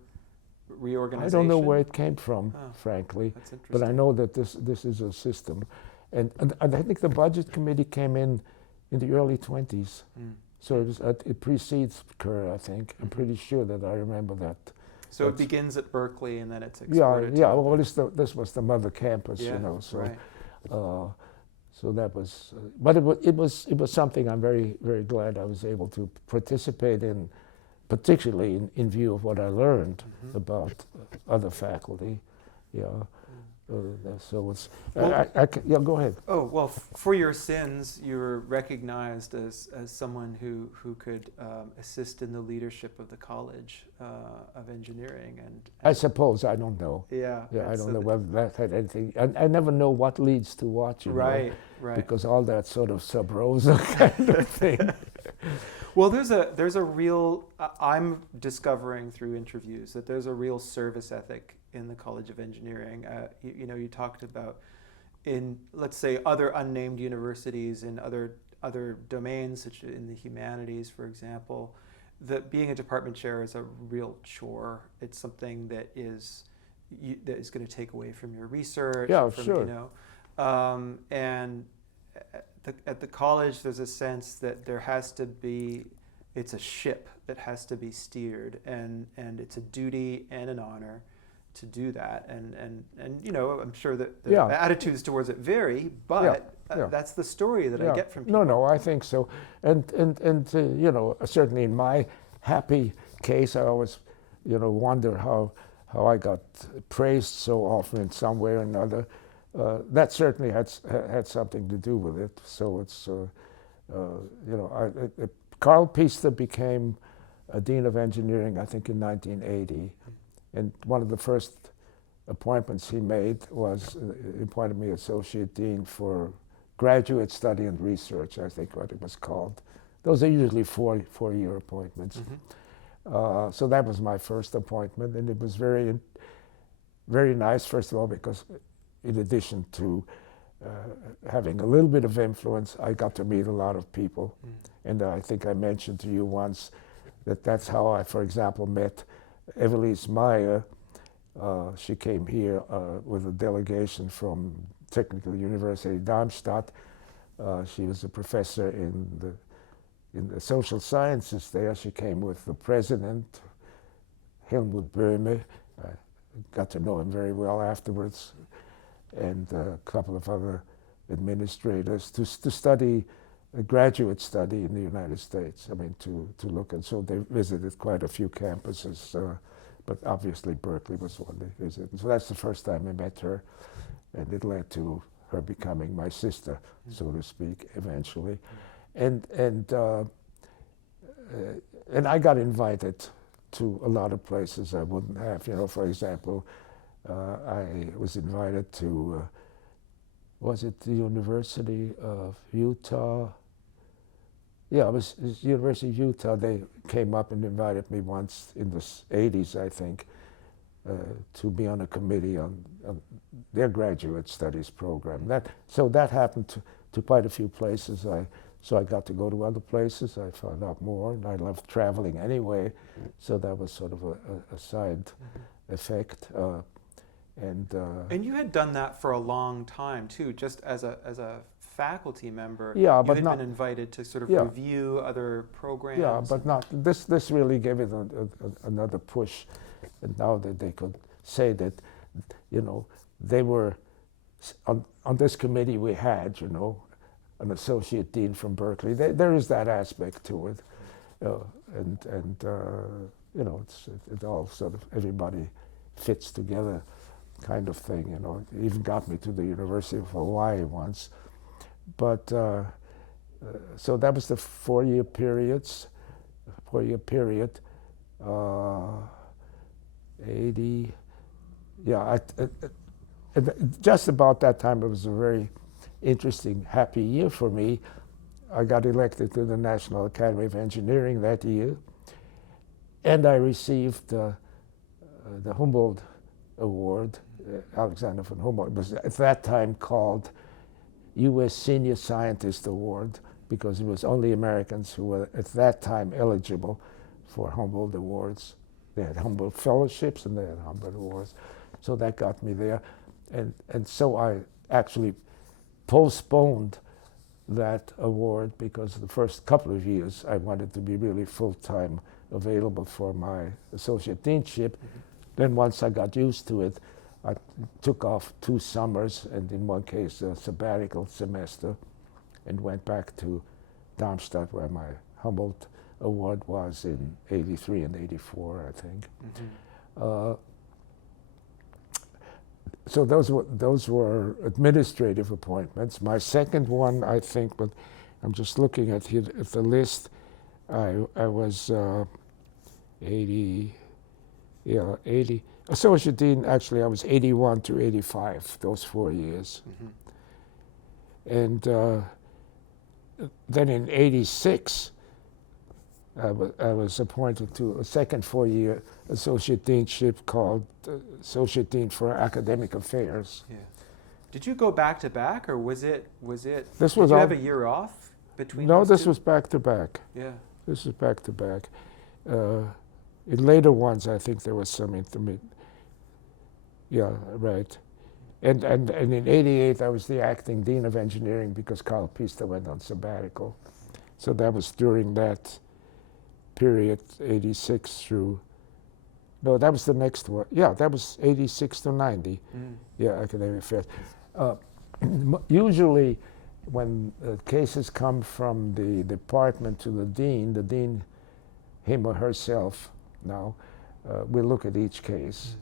reorganization? I don't know where it came from, frankly. That's interesting. But I know that this is a system, and I think the budget committee came in the early 20s. So it precedes Kerr, I think. I'm pretty sure that I remember that. So it begins at Berkeley and then it's exported. Yeah. Well, this was the mother campus, yeah, you know. So, right. So that was. But it was something I'm very, very glad I was able to participate in, particularly in view of what I learned about other faculty. Yeah. So it's. Yeah, go ahead. Oh well, for your sins, you were recognized as someone who could assist in the leadership of the College of Engineering, and I suppose, I don't know. Yeah. I don't know whether that had anything. I never know what leads to what, you know. Right. Because all that sort of sub rosa kind of thing. Well, there's a real. I'm discovering through interviews that there's a real service ethic in the College of Engineering. You know, you talked about in, let's say, other unnamed universities in other domains, such as in the humanities, for example, that being a department chair is a real chore. It's something that is going to take away from your research. Yeah, from, sure. You know, and at the college, there's a sense that there has to be. It's a ship that has to be steered, and it's a duty and an honor to do that, and you know, I'm sure that the attitudes towards it vary, but that's the story that I get from people. No, I think so, and you know, certainly in my happy case, I always, you know, wonder how I got praised so often in some way or another. That certainly had something to do with it. So it's, you know, Carl Piester became a dean of engineering, I think, in 1980. And one of the first appointments he made was he appointed me associate dean for graduate study and research, I think what it was called. Those are usually four-year appointments. So that was my first appointment, and it was very, very nice, first of all, because in addition to having a little bit of influence, I got to meet a lot of people. And I think I mentioned to you once that that's how I, for example, met Evelise Meyer. She came here with a delegation from Technical University Darmstadt. She was a professor in the social sciences there. She came with the president, Helmut Böhme. I got to know him very well afterwards, and a couple of other administrators to study a graduate study in the United States. I mean, to look, and so they visited quite a few campuses, but obviously Berkeley was one they visited. And so that's the first time I met her, and it led to her becoming my sister, so to speak, eventually. And I got invited to a lot of places I wouldn't have. You know, for example, I was invited to, was it the University of Utah? Yeah, it was University of Utah. They came up and invited me once in the 80s, I think. to be on a committee on their graduate studies program. So that happened to quite a few places. So I got to go to other places. I found out more, and I loved traveling anyway. So that was sort of a side effect. And you had done that for a long time too, just as a faculty member. Yeah, you but had not, been invited to sort of yeah. review other programs. Yeah, but not this. This really gave it another push, and now that they could say that, you know, they were on this committee we had, you know, an associate dean from Berkeley. There is that aspect to it, and you know, it all sort of everybody fits together, kind of thing. You know, it even got me to the University of Hawaii once, but. So that was the 4-year period. 80, yeah. Just about that time, it was a very interesting, happy year for me. I got elected to the National Academy of Engineering that year, and I received the Humboldt Award, Alexander von Humboldt. It was at that time called U.S. Senior Scientist Award, because it was only Americans who were at that time eligible for Humboldt Awards. They had Humboldt Fellowships and they had Humboldt Awards. So that got me there. And so I actually postponed that award because the first couple of years I wanted to be really full-time available for my associate deanship. Then once I got used to it, I took off 2 summers, and in one case a sabbatical semester, and went back to Darmstadt, where my Humboldt Award was in 83 and 84, I think. So those were administrative appointments. My second one, I think, but I'm just looking at the list. I was 80. Associate Dean, actually, I was 81 to 85, those 4 years. And then in 86, I was appointed to a second 4-year associate deanship called Associate Dean for Academic Affairs. Yeah. Did you go back to back, or was it? This did was you all, have a year off between? No, those this two? was back to back. Yeah. This was back to back. In later ones, I think there was some intermediate. Yeah, right. And in 88, I was the acting dean of engineering because Carl Pista went on sabbatical. So that was during that period, 86 through, no, that was the next one. Yeah, that was 86 to 90. Yeah, academic affairs. Usually when cases come from the department to the dean, him or herself now, will look at each case.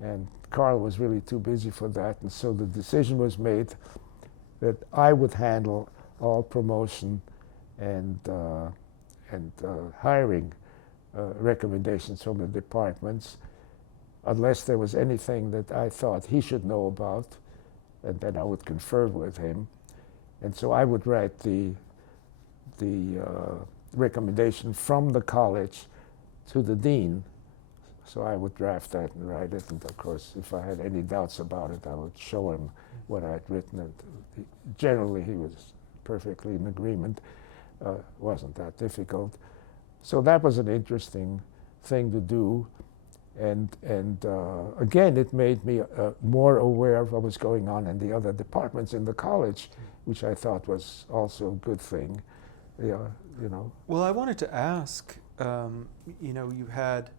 And Carl was really too busy for that, and so the decision was made that I would handle all promotion and hiring recommendations from the departments, unless there was anything that I thought he should know about, and then I would confer with him. And so I would write the recommendation from the college to the dean. So I would draft that and write it, and of course, if I had any doubts about it, I would show him what I'd written. And generally, he was perfectly in agreement. Wasn't that difficult. So that was an interesting thing to do. And again, it made me more aware of what was going on in the other departments in the college, which I thought was also a good thing. Yeah, you know. Well, I wanted to ask, you know, you had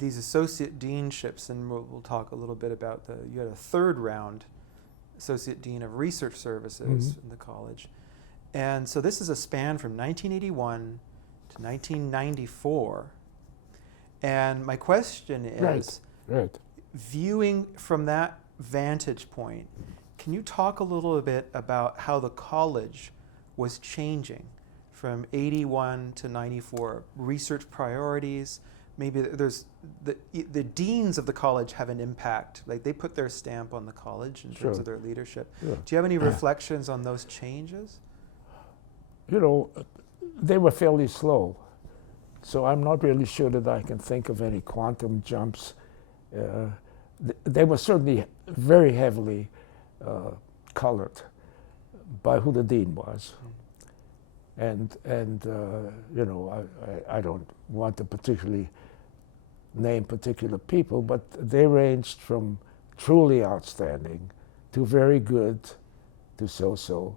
these associate deanships, and we'll talk a little bit about you had a 3rd round associate dean of research services in the college. And so this is a span from 1981 to 1994. And my question is, right. Viewing from that vantage point, can you talk a little bit about how the college was changing from 81 to 94, research priorities? Maybe there's the deans of the college have an impact, like they put their stamp on the college in terms of their leadership. Sure. Do you have any reflections on those changes? You know, they were fairly slow. So I'm not really sure that I can think of any quantum jumps. They were certainly very heavily colored by who the dean was. And you know, I don't want to particularly name particular people, but they ranged from truly outstanding to very good to so-so.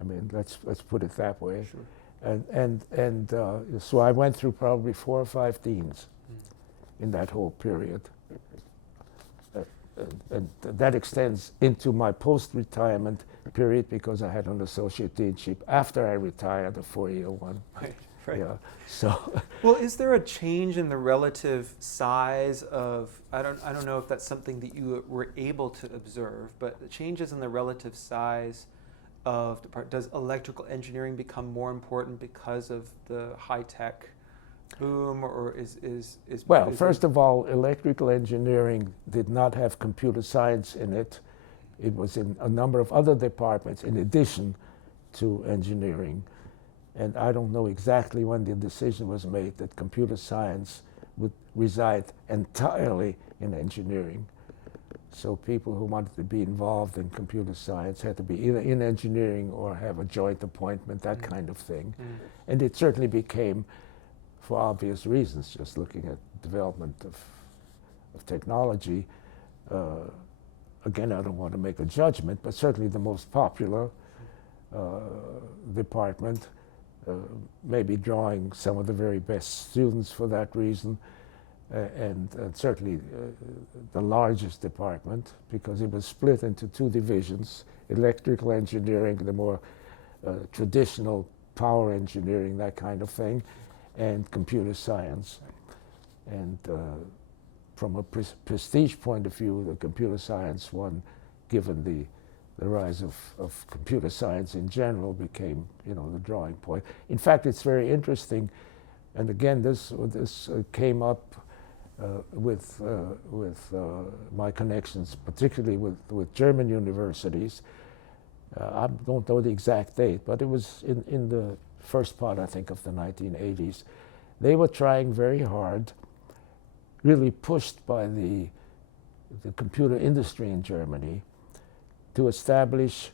I mean, let's put it that way. Sure. And so I went through probably 4 or 5 deans in that whole period. And that extends into my post-retirement period because I had an associate deanship after I retired, a 4-year one. Right, right. Yeah. So. Well, is there a change in the relative size of, I don't know if that's something that you were able to observe, but the changes in the relative size of does electrical engineering become more important because of the high-tech boom, or is well, first of all, electrical engineering did not have computer science in it. It was in a number of other departments in addition to engineering. And I don't know exactly when the decision was made that computer science would reside entirely in engineering. So people who wanted to be involved in computer science had to be either in engineering or have a joint appointment, that kind of thing. And it certainly became, for obvious reasons, just looking at development of technology. Again, I don't want to make a judgment, but certainly the most popular department, maybe drawing some of the very best students for that reason, and certainly the largest department, because it was split into 2 divisions: electrical engineering, the more traditional power engineering, that kind of thing, and computer science. And from a prestige point of view, the computer science one, given the rise of computer science in general, became, you know, the drawing point. In fact, it's very interesting, and again, this came up with my connections, particularly with German universities. I don't know the exact date, but it was in the first part, I think, of the 1980s. They were trying very hard, really pushed by the computer industry in Germany, to establish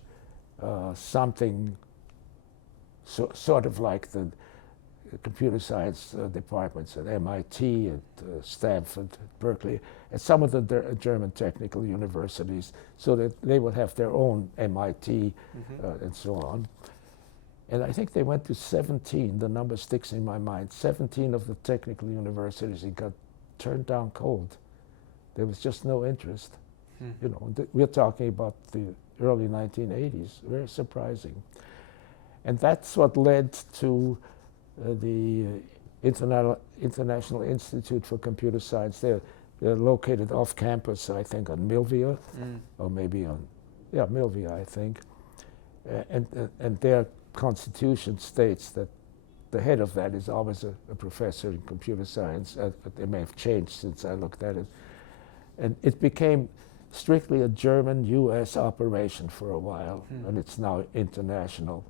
something sort of like the computer science departments at MIT, at Stanford, at Berkeley, and some of the German technical universities, so that they would have their own MIT and so on. And I think they went to 17, the number sticks in my mind, 17 of the technical universities. It got turned down cold. There was just no interest. You know, we're talking about the early 1980s, very surprising. And that's what led to the International Institute for Computer Science. They're located off campus, I think, on Milvia, or maybe on, Milvia, I think. And their constitution states that the head of that is always a professor in computer science. They may have changed since I looked at it. And it became strictly a German-US operation for a while, and it's now international.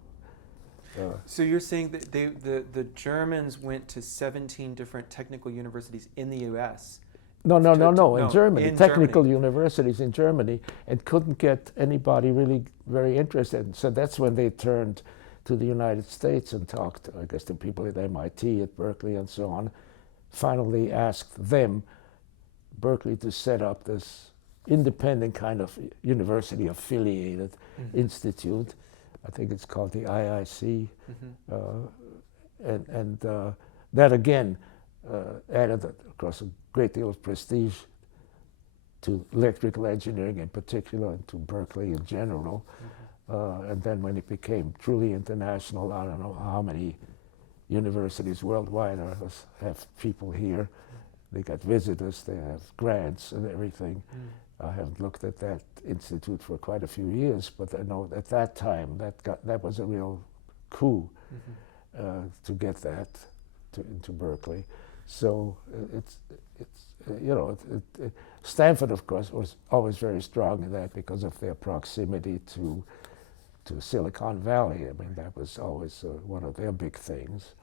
So you're saying that the Germans went to 17 different technical universities in the US? No, in Germany. Technical universities in Germany, and couldn't get anybody really very interested. So that's when they turned to the United States and talked, I guess, to people at MIT, at Berkeley, and so on. Finally asked them, Berkeley, to set up this independent kind of university-affiliated institute. I think it's called the IIC. And that, again, added, of course, a great deal of prestige to electrical engineering in particular, and to Berkeley in general. And then when it became truly international, I don't know how many universities worldwide have people here. They got visitors, they have grants and everything. I haven't looked at that institute for quite a few years, but I know at that time that was a real coup to get that into Berkeley. So it's Stanford, of course, was always very strong in that because of their proximity to Silicon Valley. I mean, that was always one of their big things.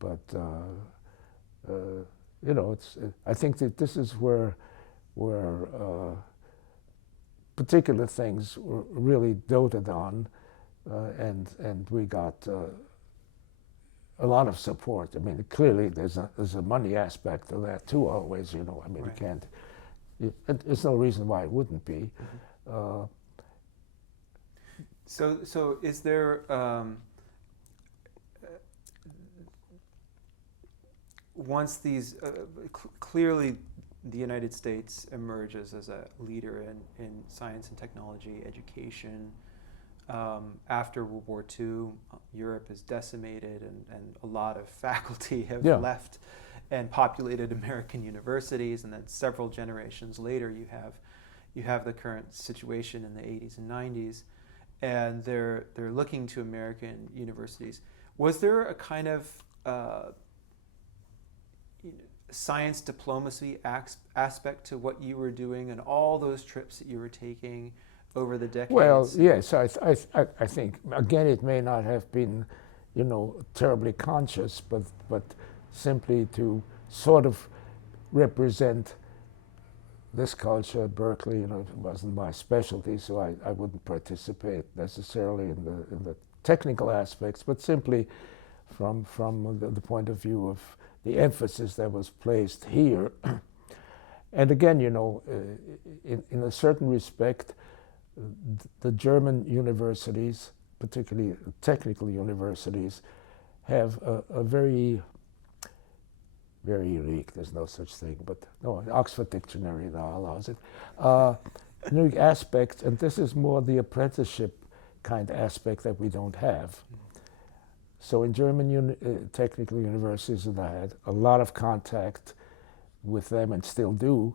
But you know, it's. I think that this is where particular things were really doted on, and we got a lot of support. I mean, clearly there's a money aspect to that too. Always, you know. I mean, Right. you can't. There's no reason why it wouldn't be. Mm-hmm. So is there once these clearly the United States emerges as a leader in science and technology education. After World War II, Europe is decimated, and a lot of faculty have left and populated American universities. And then several generations later, you have the current situation in the 80s and 90s, and they're looking to American universities. Was there a kind of science diplomacy aspect to what you were doing and all those trips that you were taking over the decades? Well, yes, I think, again, it may not have been, you know, terribly conscious, but simply to sort of represent this culture at Berkeley. You know, it wasn't my specialty, so I wouldn't participate necessarily in the technical aspects, but simply from the point of view of the emphasis that was placed here. And again, you know, in a certain respect, the German universities, particularly technical universities, have a very, very unique, there's no such thing, but no, the Oxford Dictionary now allows it, unique aspect, and this is more the apprenticeship kind of aspect that we don't have. So in German technical universities, and I had a lot of contact with them and still do,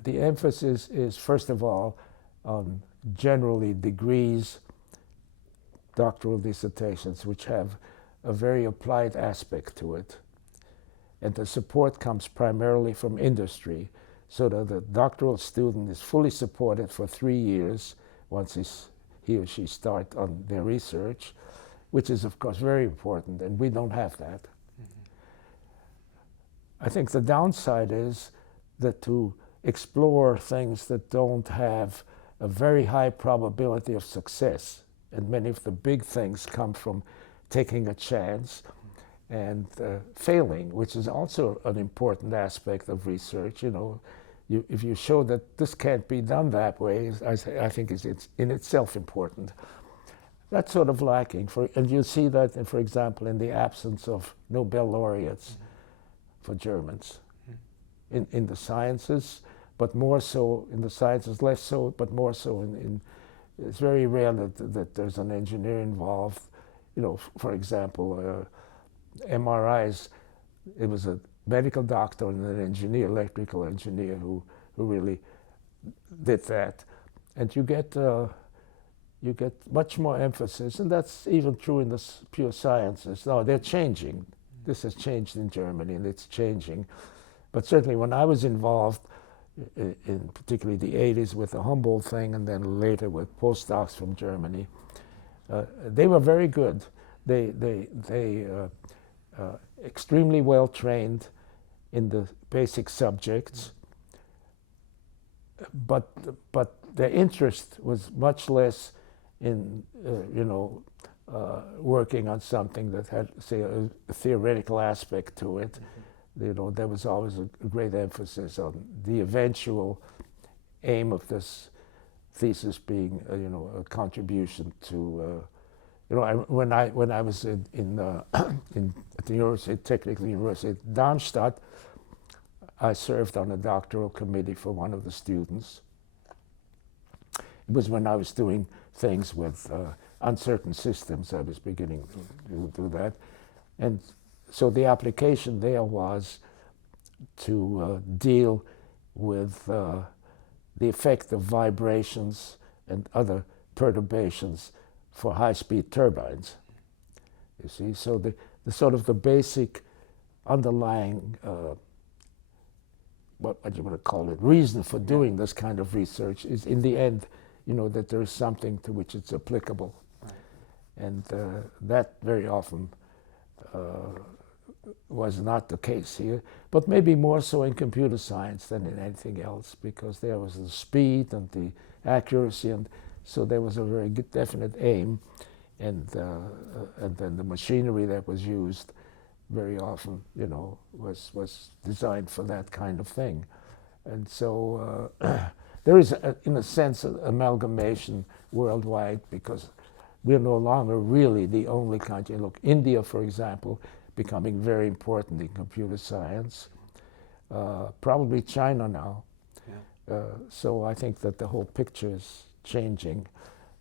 the emphasis is, first of all, on generally degrees, doctoral dissertations, which have a very applied aspect to it. And the support comes primarily from industry, so that the doctoral student is fully supported for 3 years once he or she start on their research, which is, of course, very important, and we don't have that. Mm-hmm. I think the downside is that to explore things that don't have a very high probability of success, and many of the big things come from taking a chance and failing, which is also an important aspect of research. You know, if you show that this can't be done that way, I think it's in itself important. That's sort of lacking, and you see that, for example, in the absence of Nobel laureates for Germans in the sciences, but more so in the sciences, less so, but more so in it's very rare that there's an engineer involved. You know, for example, MRIs, it was a medical doctor and an engineer, electrical engineer, who really did that. And you get much more emphasis, and that's even true in the pure sciences. No, they're changing. This has changed in Germany, and it's changing. But certainly when I was involved, in particularly the 80s with the Humboldt thing, and then later with postdocs from Germany, they were very good. They extremely well trained in the basic subjects, but their interest was much less in working on something that had, say, a theoretical aspect to it. You know, there was always a great emphasis on the eventual aim of this thesis being, a contribution to. When I was at the University, Technical University at Darmstadt, I served on a doctoral committee for one of the students. It was when I was doing things with uncertain systems. I was beginning to do that, and so the application there was to deal with the effect of vibrations and other perturbations for high-speed turbines. You see, so the sort of the basic underlying what you want to call it, reason for doing this kind of research is, in the end, that there is something to which it's applicable. Right. And that very often was not the case here, but maybe more so in computer science than in anything else, because there was the speed and the accuracy, and so there was a very good, definite aim, and then the machinery that was used very often, was designed for that kind of thing, and so there is, in a sense, an amalgamation worldwide, because we're no longer really the only country. Look, India, for example, becoming very important in computer science. Probably China now. Yeah. So I think that the whole picture is changing.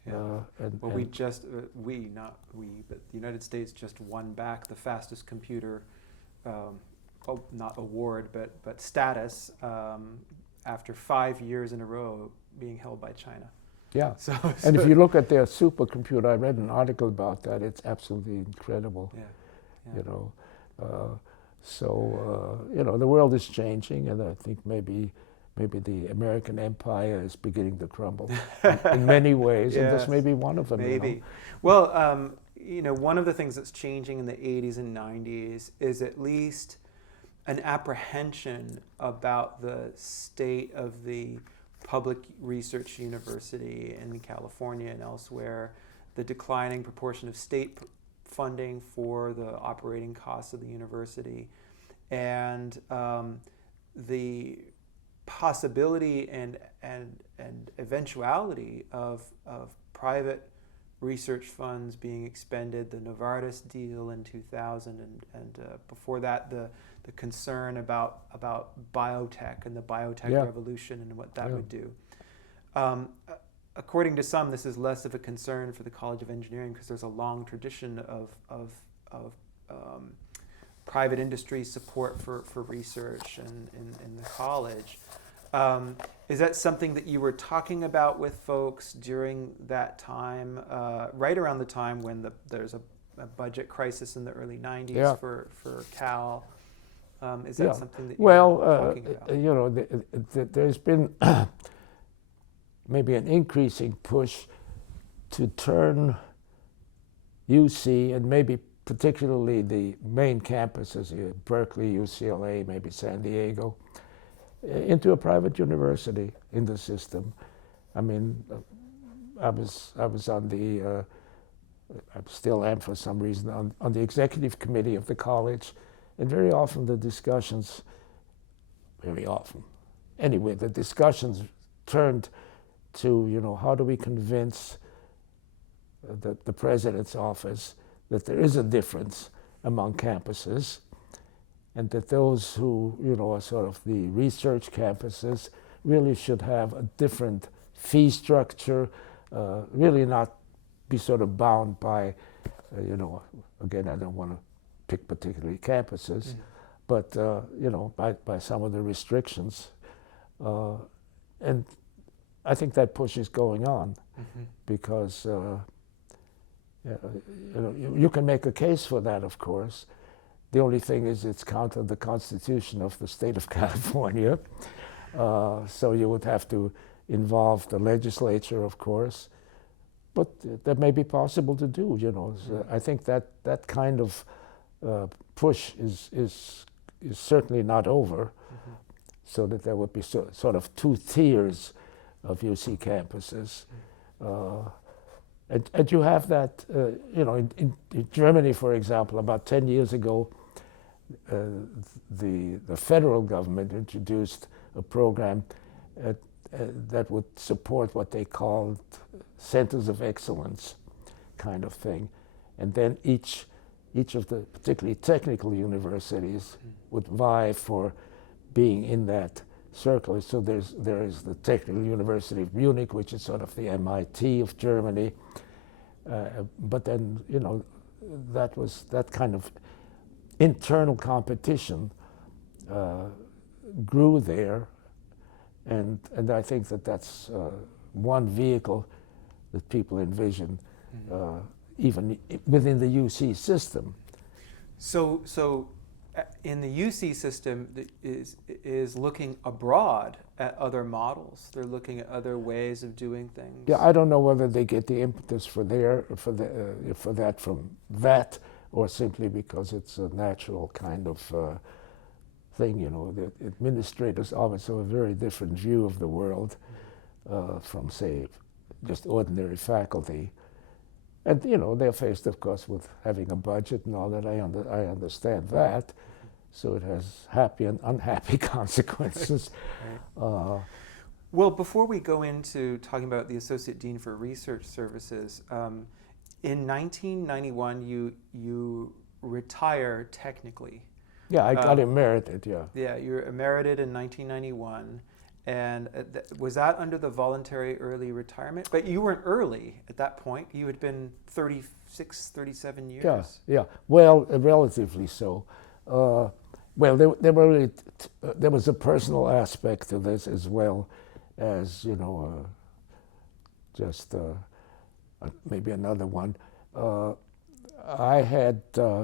Yeah. Well, we just, not we, but the United States just won back the fastest computer, not award, but status, after 5 years in a row being held by China. Yeah, so and if you look at their supercomputer, I read an article about that. It's absolutely incredible. Yeah. Yeah. The world is changing, and I think maybe the American empire is beginning to crumble in many ways, and this may be one of them. Maybe. Well, one of the things that's changing in the 80s and 90s is at least an apprehension about the state of the public research university in California and elsewhere, the declining proportion of state funding for the operating costs of the university, and the possibility and eventuality of private research funds being expended, the Novartis deal in 2000, and before that the concern about biotech and the biotech revolution and what that would do. According to some, this is less of a concern for the College of Engineering because there's a long tradition of private industry support for research in the college. Is that something that you were talking about with folks during that time, right around the time when there's a budget crisis in the early 90s for Cal? Is that something that you're talking about? There's been maybe an increasing push to turn UC, and maybe particularly the main campuses, Berkeley, UCLA, maybe San Diego, into a private university in the system. I mean, I was on the, I still am for some reason, on the executive committee of the college, and very often the discussions turned to, how do we convince the president's office that there is a difference among campuses, and that those who, are sort of the research campuses really should have a different fee structure, really not be sort of bound by, again, I don't want to pick particularly campuses, but, by some of the restrictions. And I think that push is going on because, you can make a case for that, of course. The only thing is it's counter the Constitution of the state of California. So you would have to involve the legislature, of course. But that may be possible to do, So I think that kind of push is certainly not over, so that there would be sort of two tiers of UC campuses. And you have that, in Germany, for example, about 10 years ago, the federal government introduced a program that would support what they called centers of excellence kind of thing. And then each of the particularly technical universities would vie for being in that circle. So there is the Technical University of Munich, which is sort of the MIT of Germany. But then, that kind of internal competition grew there, and I think that's one vehicle that people envision, even within the UC system. So in the UC system is looking abroad at other models. They're looking at other ways of doing things. Yeah, I don't know whether they get the impetus for that from that, or simply because it's a natural kind of thing. You know, the administrators always have a very different view of the world from, say, just ordinary faculty. And, you know, they're faced, of course, with having a budget and all that. I understand that. So it has happy and unhappy consequences. Right. Well, before we go into talking about the Associate Dean for Research Services, in 1991, you retire technically. Yeah, I got emerited, yeah. Yeah, you were emerited in 1991. And was that under the voluntary early retirement? But you weren't early at that point. You had been 36, 37 years. Yeah. Well, relatively so. Well, there was a personal aspect to this as well as, you know, just maybe another one. I had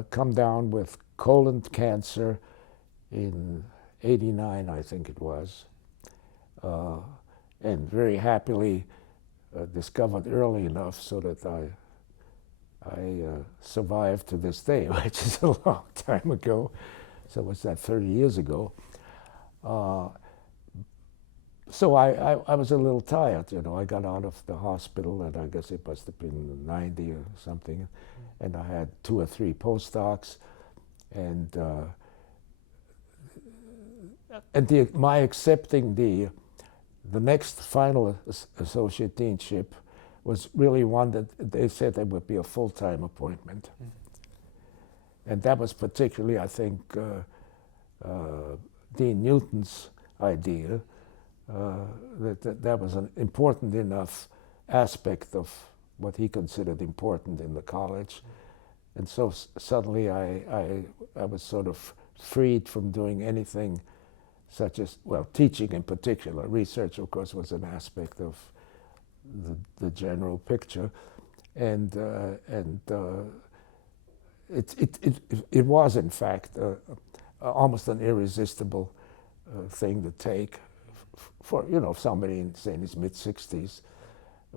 come down with colon cancer in '89, I think it was. And very happily discovered early enough so that I survived to this day, which is a long time ago. So what's that, 30 years ago? So I was a little tired, you know. I got out of the hospital, and I guess it must have been 90 or something, and I had 2 or 3 postdocs, and my accepting the next final associate deanship was really one that they said it would be a full-time appointment. And that was particularly, I think, Dean Newton's idea, that was an important enough aspect of what he considered important in the college. And so suddenly I was sort of freed from doing anything such as, well, teaching in particular. Research, of course, was an aspect of the general picture. And it was, in fact, almost an irresistible thing to take for, you know, somebody in, say, in his mid-60s.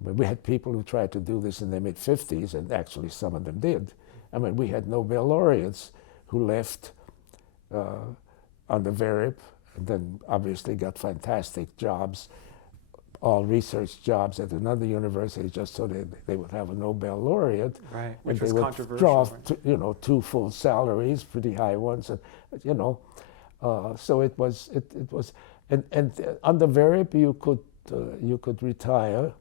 I mean, we had people who tried to do this in their mid-50s, and actually some of them did. I mean, we had Nobel laureates who left on the VERIP, and then obviously got fantastic jobs, all research jobs at another university, just so they would have a Nobel laureate. Right, which was controversial. Draw, right? you know, 2 full salaries, pretty high ones, and, you know. So it was, and under VERIP you could retire.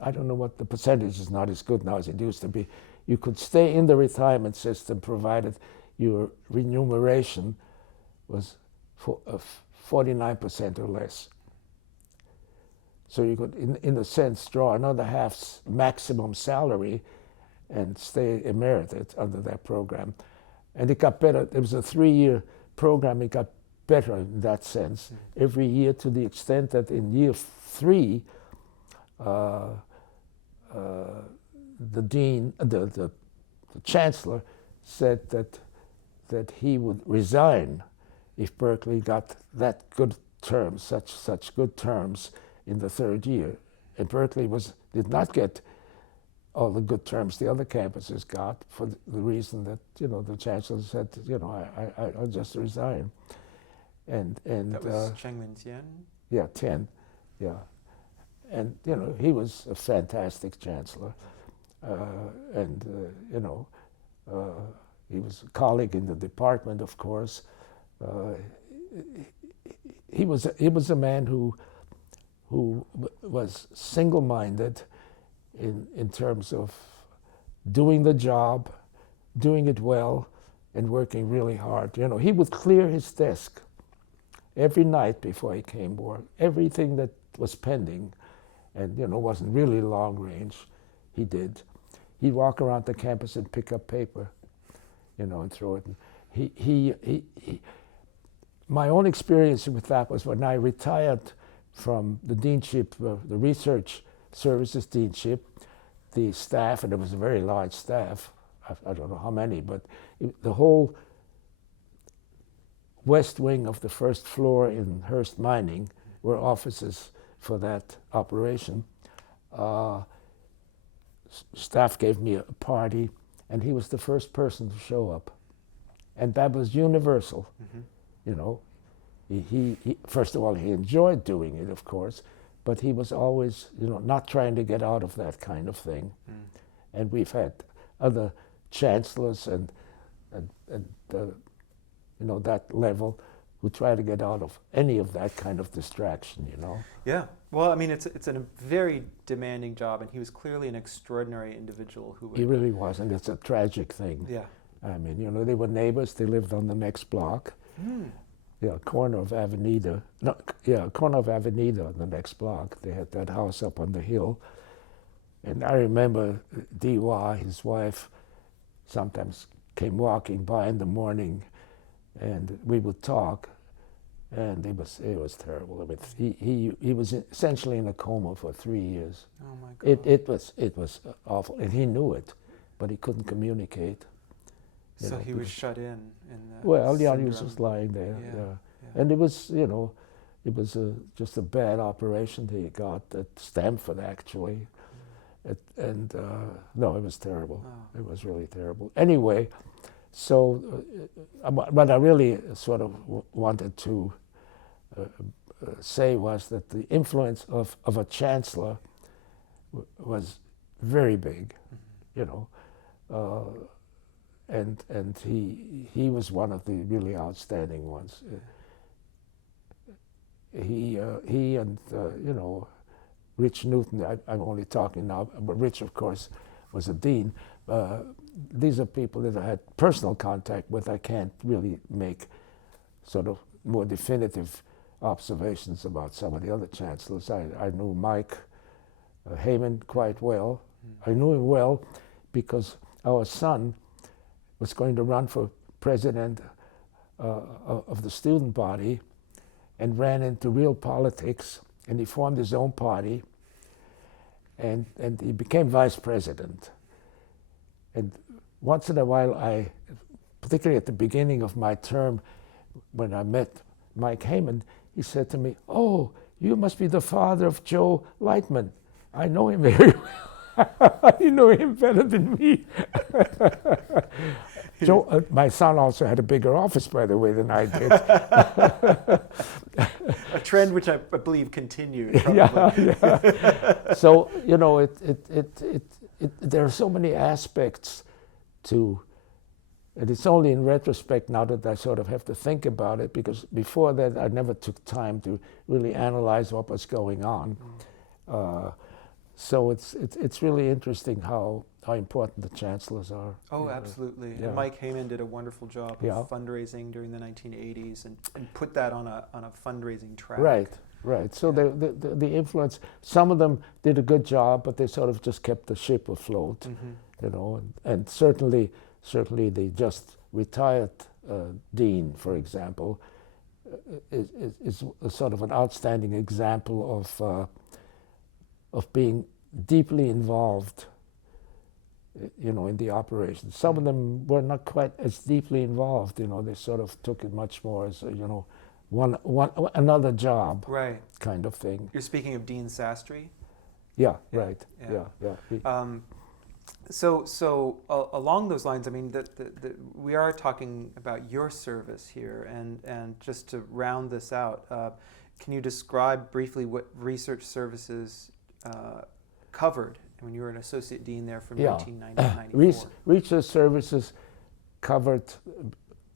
I don't know what the percentage is, not as good now as it used to be. You could stay in the retirement system provided your remuneration was 49% or less. So you could, in a sense, draw another half's maximum salary and stay emerited under that program. And it got better. It was a 3-year program. It got better in that sense every year, to the extent that in year 3, the dean, the chancellor, said that he would resign if Berkeley got that good terms, such good terms in the 3rd year. And Berkeley did not get all the good terms the other campuses got, for the reason that, you know, the chancellor said, you know, I'll just resign. And that was Cheng Tian? Yeah, Tian, yeah. And, you know, he was a fantastic chancellor. You know, he was a colleague in the department, of course. He was a man who was single-minded in terms of doing the job, doing it well, and working really hard. You know, he would clear his desk every night before he came to work. Everything that was pending, and, you know, wasn't really long range, he did. He'd walk around the campus and pick up paper, you know, and throw it. My own experience with that was when I retired from the deanship, the research services deanship, the staff, and it was a very large staff, I don't know how many, but the whole west wing of the 1st floor in Hearst Mining were offices for that operation. Staff gave me a party, and he was the first person to show up. And that was universal, you know. He first of all, he enjoyed doing it, of course, but he was always, you know, not trying to get out of that kind of thing. And we've had other chancellors and you know, that level who try to get out of any of that kind of distraction, you know. Yeah. Well, I mean, it's a very demanding job, and he was clearly an extraordinary individual who would... He really was, and it's a tragic thing. Yeah. I mean, you know, they were neighbors. They lived on the next block. Yeah, corner of Avenida. No, yeah, corner of Avenida on the next block. They had that house up on the hill. And I remember D.Y., his wife, sometimes came walking by in the morning, and we would talk, and it was terrible. I mean, he was essentially in a coma for 3 years. Oh my God. It was awful, and he knew it, but he couldn't communicate. So he was shut in that Well, yeah, he syndrome. was just lying there. Yeah, Yeah. yeah. And it was, you know, it was just a bad operation that he got at Stanford, actually. No, it was terrible. Oh. It was really terrible. Anyway, so what I really sort of wanted to say was that the influence of a chancellor was very big, you know, and he was one of the really outstanding ones. He and you know, Rich Newton, I'm only talking now, but Rich, of course, was a dean. These are people that I had personal contact with. I can't really make sort of more definitive observations about some of the other chancellors. I knew Mike Heyman quite well. I knew him well because our son was going to run for president of the student body and ran into real politics, and he formed his own party, and he became vice president. And once in a while, particularly at the beginning of my term, when I met Mike Heyman, he said to me, "Oh, you must be the father of Joe Leitmann. I know him very well." You know him better than me. Joe, my son also had a bigger office, by the way, than I did. A trend which I believe continued. Probably. Yeah. So you know, there are so many aspects to, and it's only in retrospect now that I sort of have to think about it, because before that I never took time to really analyze what was going on. So it's really interesting how important the chancellors are. Oh, absolutely. Yeah. And Mike Heyman did a wonderful job of fundraising during the 1980s and put that on a fundraising track. Right. So the influence, some of them did a good job, but they sort of just kept the ship afloat, you know. And certainly the just retired dean, for example, is a sort of an outstanding example of being deeply involved, you know, in the operation. Some of them were not quite as deeply involved, you know. They sort of took it much more as, you know, another job, right, kind of thing. You're speaking of Dean Sastry? Yeah, right. Yeah. So along those lines, I mean, we are talking about your service here, and just to round this out, can you describe briefly what research services covered when you were an associate dean there from 1990 to 1994? Research services covered,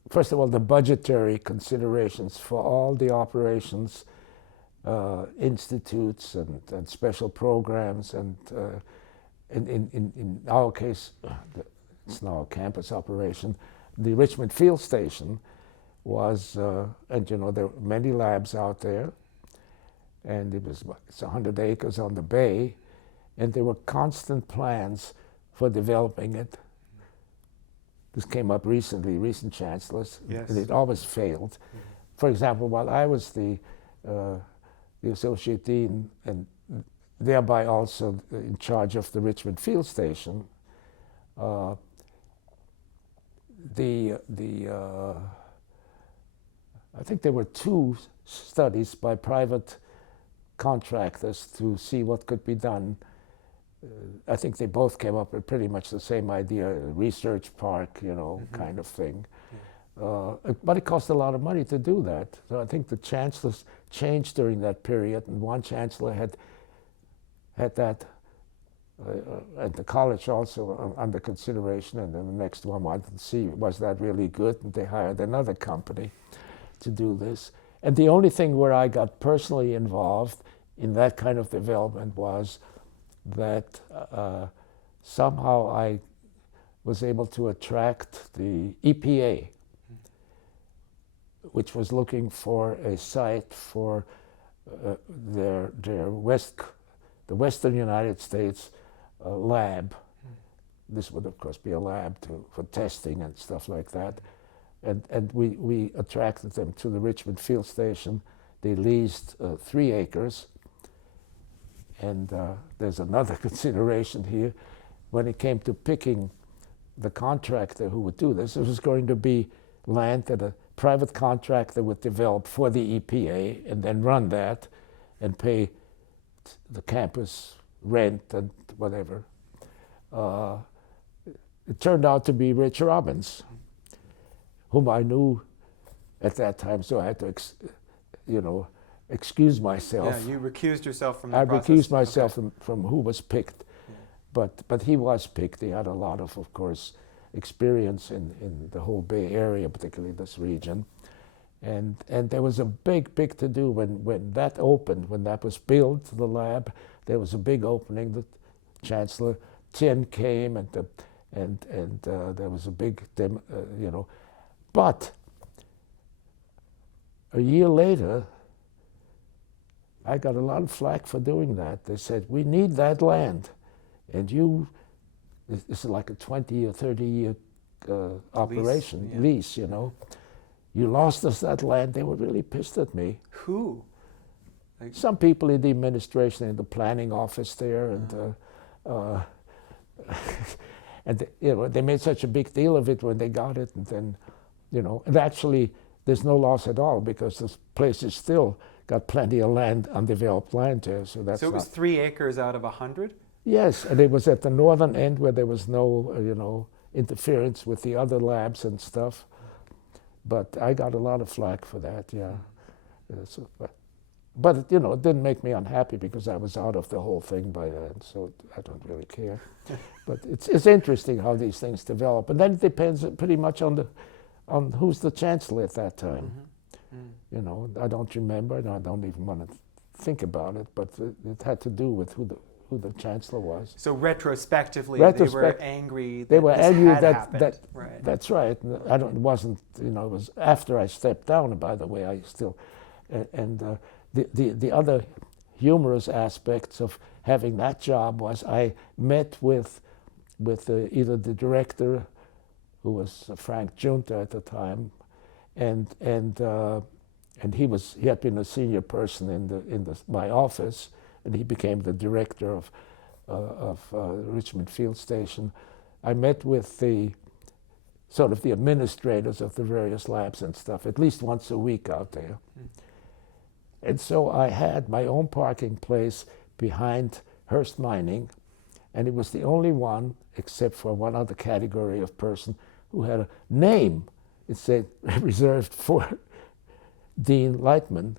first of all, the budgetary considerations for all the operations, institutes and special programs, and in our case, it's now a campus operation. The Richmond Field Station was, and you know, there were many labs out there, and it's 100 acres on the bay, and there were constant plans for developing it. This came up recently, recent chancellors, and it always failed. For example, while I was the associate dean and thereby also in charge of the Richmond Field Station, I think there were 2 studies by private contractors to see what could be done I think they both came up with pretty much the same idea, a research park, kind of thing. But it cost a lot of money to do that. So I think the chancellors changed during that period, and one chancellor had that at the college also under consideration, and then the next one wanted to see, was that really good? And they hired another company to do this. And the only thing where I got personally involved in that kind of development was that somehow I was able to attract the EPA, which was looking for a site for the Western United States lab. This would of course be a lab for testing and stuff like that. And we attracted them to the Richmond Field Station. They leased 3 acres. And there's another consideration here. When it came to picking the contractor who would do this, it was going to be land that a private contractor would develop for the EPA and then run that and pay the campus rent and whatever. It turned out to be Rich Robbins, whom I knew at that time, so I had to, excuse myself. Yeah, you recused yourself from the I process. recused myself from who was picked, but he was picked. He had a lot of course, experience in the whole Bay Area, particularly this region, and there was a big to do when that opened, when that was built, the lab. There was a big opening. The Chancellor Tien came, and there was a big But a year later, I got a lot of flack for doing that. They said, we need that land. And this is like a 20 or 30 year operation, lease. You lost us that land. They were really pissed at me. Who? Some people in the administration, in the planning office there, and they made such a big deal of it when they got it, and then, and actually there's no loss at all because this place is still got plenty of land, undeveloped land there. So that's So it was 3 acres out of 100? Yes, and it was at the northern end where there was no, interference with the other labs and stuff. But I got a lot of flack for that, yeah. But it didn't make me unhappy because I was out of the whole thing by then, so I don't really care. But it's interesting how these things develop, and then it depends pretty much on who's the chancellor at that time. I don't remember, and I don't even want to think about it, but it had to do with who the chancellor was. So retrospectively, they were angry that they were this angry had happened. Right. That's right. It wasn't, it was after I stepped down, by the way. I still, and the other humorous aspects of having that job was I met with either the director, who was Frank Junta at the time, and he had been a senior person in my office, and he became the director of Richmond Field Station. I met with the administrators of the various labs and stuff at least once a week out there. And so I had my own parking place behind Hearst Mining, and it was the only one, except for one other category of person, who had a name. It said reserved for Dean Leitmann.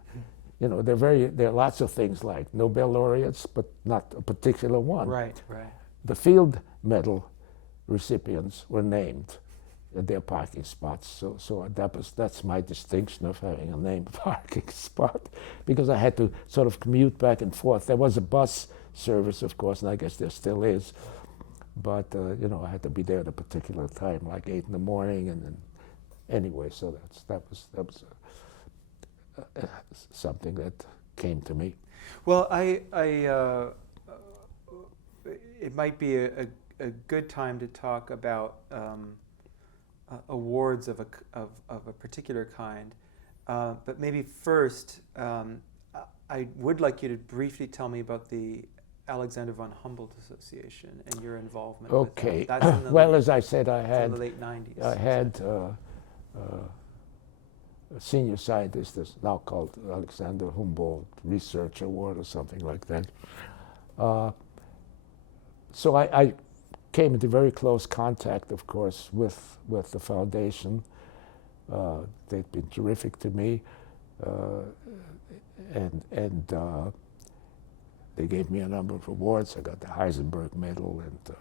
There are lots of things like Nobel laureates, but not a particular one. Right. The field medal recipients were named at their parking spots. So that's my distinction of having a named parking spot, because I had to sort of commute back and forth. There was a bus service, of course, and I guess there still is. But I had to be there at a particular time, like 8 in the morning, and then anyway. So that was something that came to me. Well, it might be a good time to talk about awards of a particular kind, but maybe first, I would like you to briefly tell me about the Alexander von Humboldt Association and your involvement. Okay. With that. That's in the well, as I said, in the late 90s. I had a senior scientist that's now called Alexander Humboldt Research Award or something like that. so I came into very close contact, of course, with the foundation. They'd been terrific to me, and they gave me a number of awards. I got the Heisenberg Medal and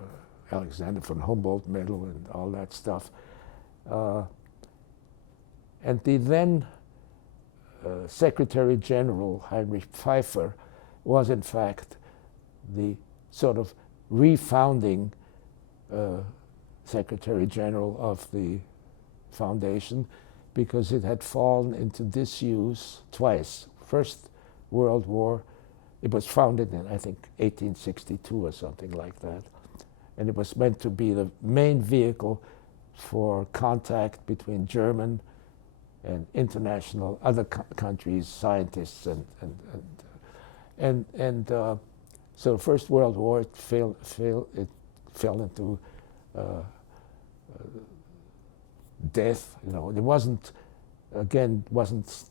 Alexander von Humboldt Medal and all that stuff. And the then Secretary General, Heinrich Pfeiffer, was in fact the sort of refounding Secretary General of the foundation, because it had fallen into disuse twice. First World War, it was founded in, I think, 1862 or something like that. And it was meant to be the main vehicle for contact between German and international other countries, scientists, and so the First World War, it fell into death. You know, it wasn't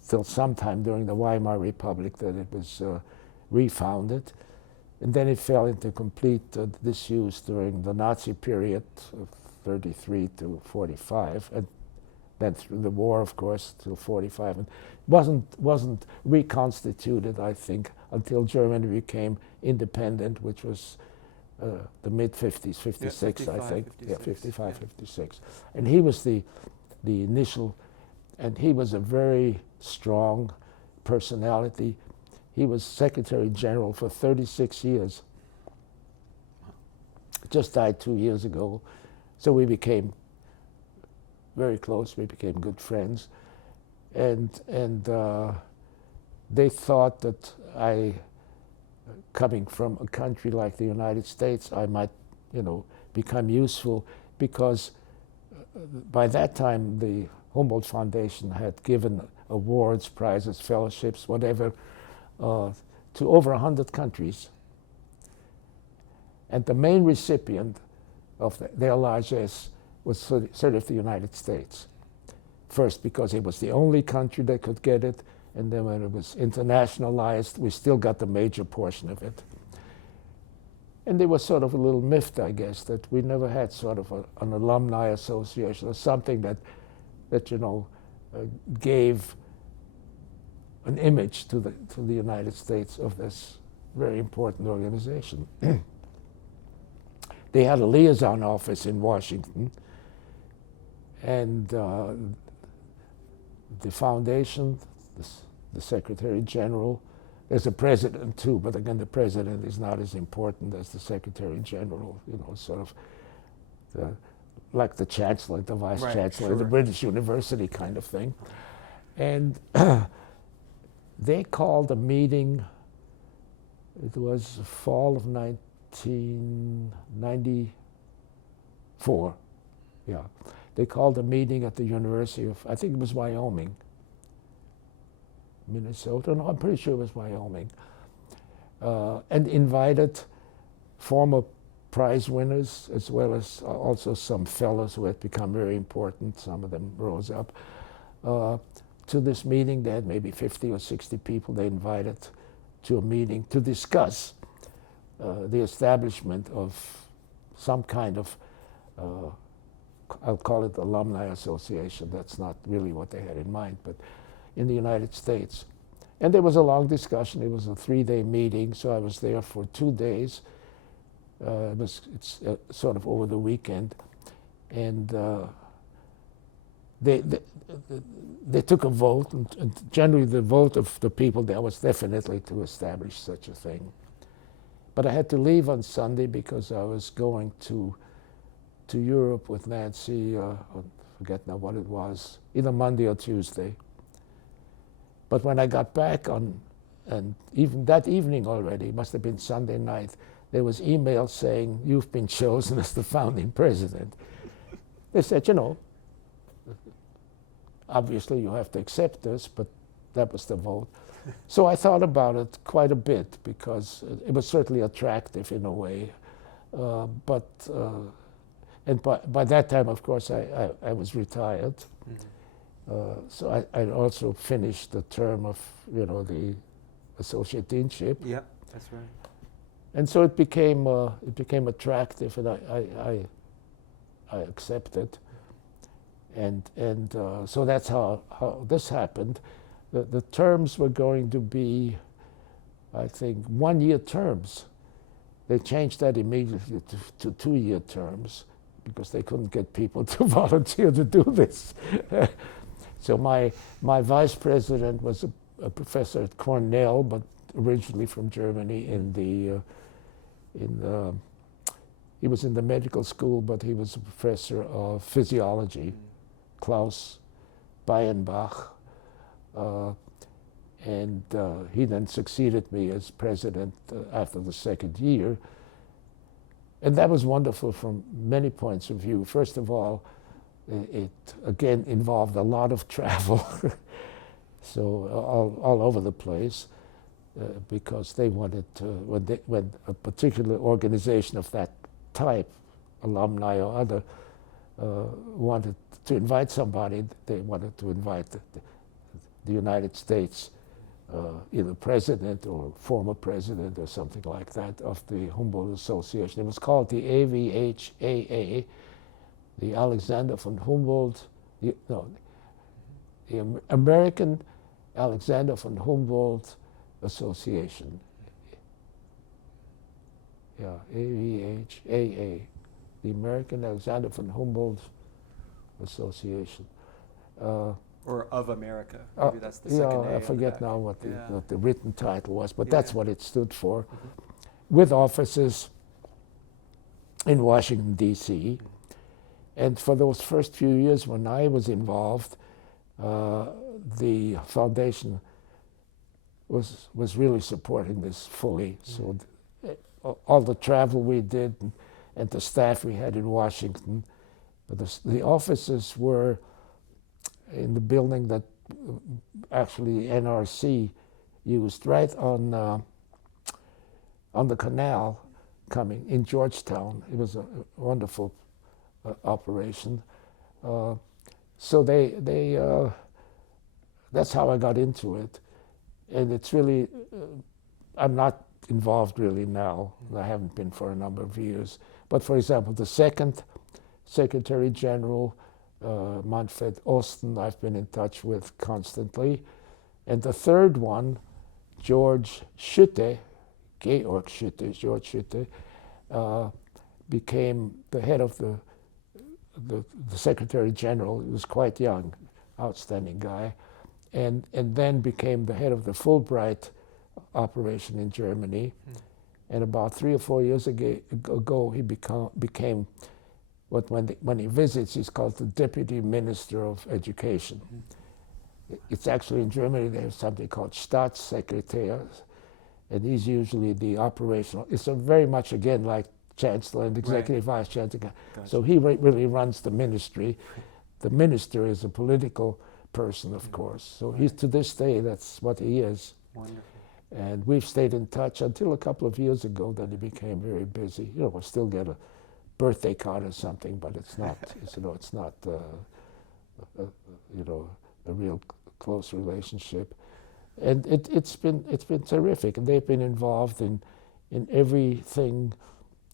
till sometime during the Weimar Republic that it was refounded, and then it fell into complete disuse during the Nazi period of 33 to 45, and then through the war, of course, till 45, and wasn't reconstituted, I think, until Germany became independent, which was the mid-50s, 56, I think. 56, yeah, 55, yeah. 56. And he was the initial, and he was a very strong personality. He was Secretary General for 36 years. Just died 2 years ago. So we became very close, we became good friends. And they thought that I, coming from a country like the United States, I might, become useful, because by that time the Humboldt Foundation had given awards, prizes, fellowships, whatever, to over 100 countries. And the main recipient of their largesse was sort of the United States. First, because it was the only country that could get it, and then when it was internationalized, we still got the major portion of it. And they were sort of a little miffed, I guess, that we never had sort of an alumni association or something that gave an image to the United States of this very important organization. They had a liaison office in Washington, and the foundation, the Secretary General, there's a president too, but again, the president is not as important as the Secretary General, sort of like the Chancellor, the Vice Chancellor, sure. The British University kind of thing. And they called a meeting, it was fall of 1994, yeah. They called a meeting at the University of, I think it was Wyoming, Minnesota, no, I'm pretty sure it was Wyoming, and invited former prize winners, as well as also some fellows who had become very important, some of them rose up, to this meeting. They had maybe 50 or 60 people they invited to a meeting to discuss the establishment of some kind of, I'll call it alumni association. That's not really what they had in mind, but in the United States. And there was a long discussion. It was a 3-day meeting, so I was there for 2 days. It's sort of over the weekend, and they took a vote, and generally the vote of the people there was definitely to establish such a thing. But I had to leave on Sunday because I was going to Europe with Nancy, I forget now what it was, either Monday or Tuesday. But when I got back and even that evening already, it must have been Sunday night, there was email saying, "You've been chosen as the founding president." They said, obviously you have to accept this, but that was the vote. So I thought about it quite a bit, because it was certainly attractive in a way. And by that time, of course, I was retired. Mm-hmm. So I also finished the term of, the associate deanship. Yeah, that's right. And so it became attractive, and I accepted. And so that's how this happened. The terms were going to be, I think, 1-year terms. They changed that immediately to 2-year terms because they couldn't get people to volunteer to do this. So my vice president was a professor at Cornell, but originally from Germany. He was in the medical school, but he was a professor of physiology, Klaus Beyenbach. And he then succeeded me as president after the second year. And that was wonderful from many points of view. First of all, it again involved a lot of travel, so all over the place, because they wanted to, when a particular organization of that type, alumni or other, wanted to invite somebody, they wanted to invite the United States, either president or former president or something like that of the Humboldt Association. It was called the AVHAA, the Alexander von Humboldt, the American Alexander von Humboldt Association. Yeah, AVHAA, the American Alexander von Humboldt Association. Or of America, maybe that's the second A. I forget now what the written title was, but that's what it stood for, with offices in Washington, D.C. And for those first few years when I was involved, the foundation was really supporting this fully. So all the travel we did and the staff we had in Washington, the offices were in the building that actually NRC used, right on the canal coming in Georgetown. It was a wonderful operation. So that's how I got into it. And it's really, I'm not involved really now. I haven't been for a number of years. But for example, the second Secretary General, Manfred Osten, I've been in touch with constantly. And the third one, Georg Schütte, became the head of the Secretary General. He was quite young, outstanding guy, and then became the head of the Fulbright operation in Germany. And about 3 or 4 years ago he became what when he visits, he's called the Deputy Minister of Education. It's actually in Germany, they have something called Staatssekretär, and he's usually the operational. It's very much, again, like Chancellor and Executive Vice Chancellor. Gotcha. So he really runs the ministry. The minister is a political person, of course. So he's, to this day, that's what he is. Wonderful. And we've stayed in touch until a couple of years ago. Then he became very busy. We'll still get a birthday card or something, but it's not, it's not, a real close relationship. And it's been terrific. And they've been involved in everything.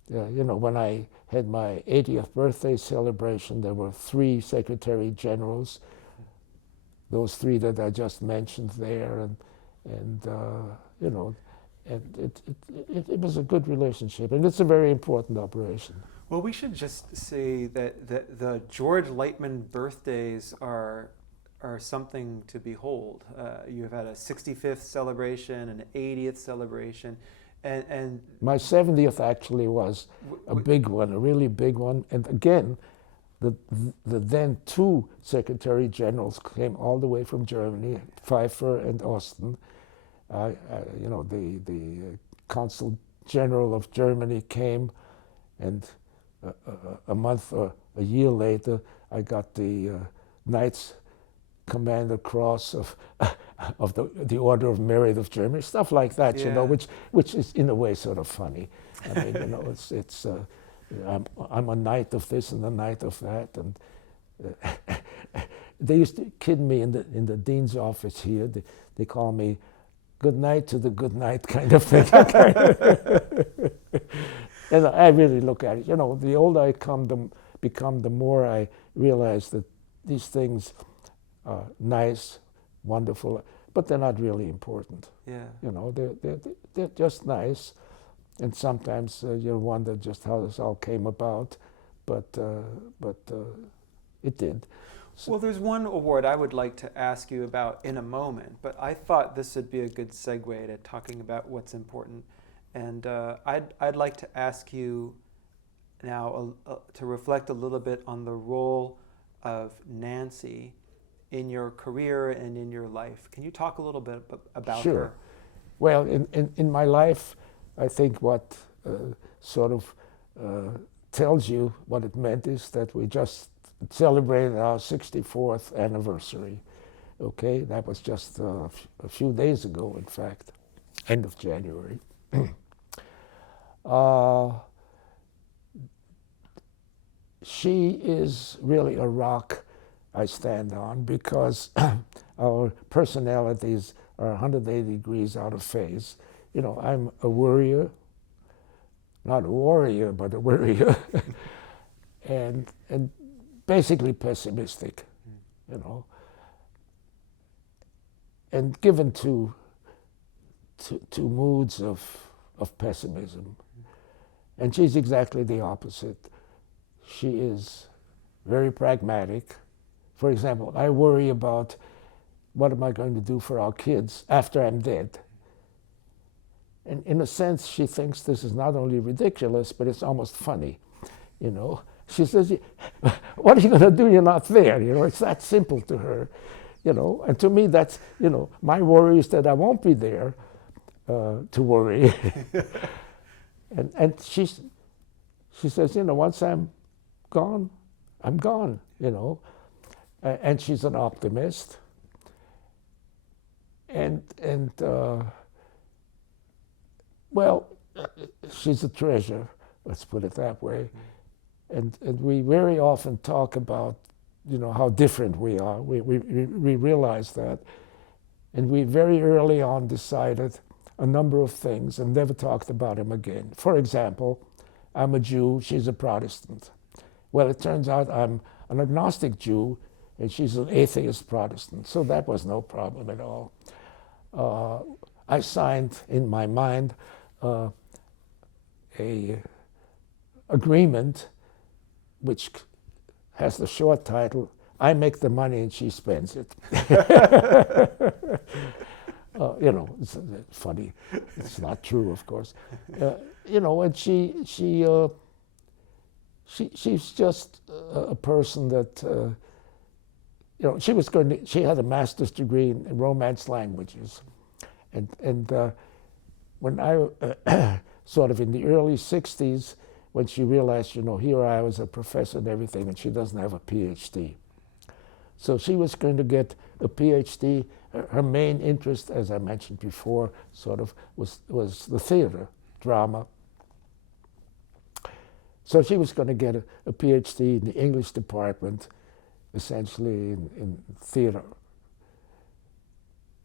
When I had my 80th birthday celebration, there were 3 Secretary Generals, those 3 that I just mentioned there, and it was a good relationship, and it's a very important operation. Well, we should just say that the George Leitmann birthdays are something to behold. You have had a 65th celebration, an 80th celebration, and my 70th actually was a big one, a really big one. And again, the then 2 Secretary Generals came all the way from Germany, Pfeiffer and Osten. The Consul General of Germany came, and a month or a year later, I got the Knights Commander Cross of the Order of Merit of Germany, stuff like that, which is in a way sort of funny. I mean, it's I'm a knight of this and a knight of that, and they used to kid me in the dean's office here. They call me "good night to the good night" kind of thing. And I really look at it. You know, the older I become, the more I realize that these things are nice, wonderful, but they're not really important. Yeah. You know, they're just nice, and sometimes you wonder just how this all came about, but it did. Well, there's one award I would like to ask you about in a moment, but I thought this would be a good segue to talking about what's important. And I'd like to ask you now to reflect a little bit on the role of Nancy in your career and in your life. Can you talk a little bit about Sure. her? Well, in my life, I think what sort of tells you what it meant is that we just celebrated our 64th anniversary. Okay, that was just a few days ago, in fact, end of January. She is really a rock I stand on because our personalities are 180 degrees out of phase. You know, I'm a worrier, not a warrior, but a worrier, and basically pessimistic, you know, and given to moods of pessimism. And she's exactly the opposite. She is very pragmatic. For example, I worry about what am I going to do for our kids after I'm dead. And in a sense, she thinks this is not only ridiculous, but it's almost funny, you know. She says, what are you going to do? You're not there. You know, it's that simple to her, you know. And to me, that's, you know, my worry is that I won't be there to worry. and she says, you know, once I'm gone, I'm gone, you know. And she's an optimist. Well, she's a treasure, let's put it that way. And we very often talk about, you know, how different we are. We realize that. And we very early on decided a number of things and never talked about them again. For example, I'm a Jew, she's a Protestant. Well, it turns out I'm an agnostic Jew and she's an atheist Protestant. So that was no problem at all. I signed in my mind a agreement which has the short title, I make the money and she spends it. You know, it's funny. It's not true, of course. You know, and she's just a person that, you know, she had a master's degree in Romance languages. And when I, sort of in the early 60s, when she realized, you know, here I was a professor and everything, and she doesn't have a PhD. So she was going to get a PhD. Her main interest, as I mentioned before, sort of was the theater, drama. So she was going to get a PhD in the English department, essentially in theater.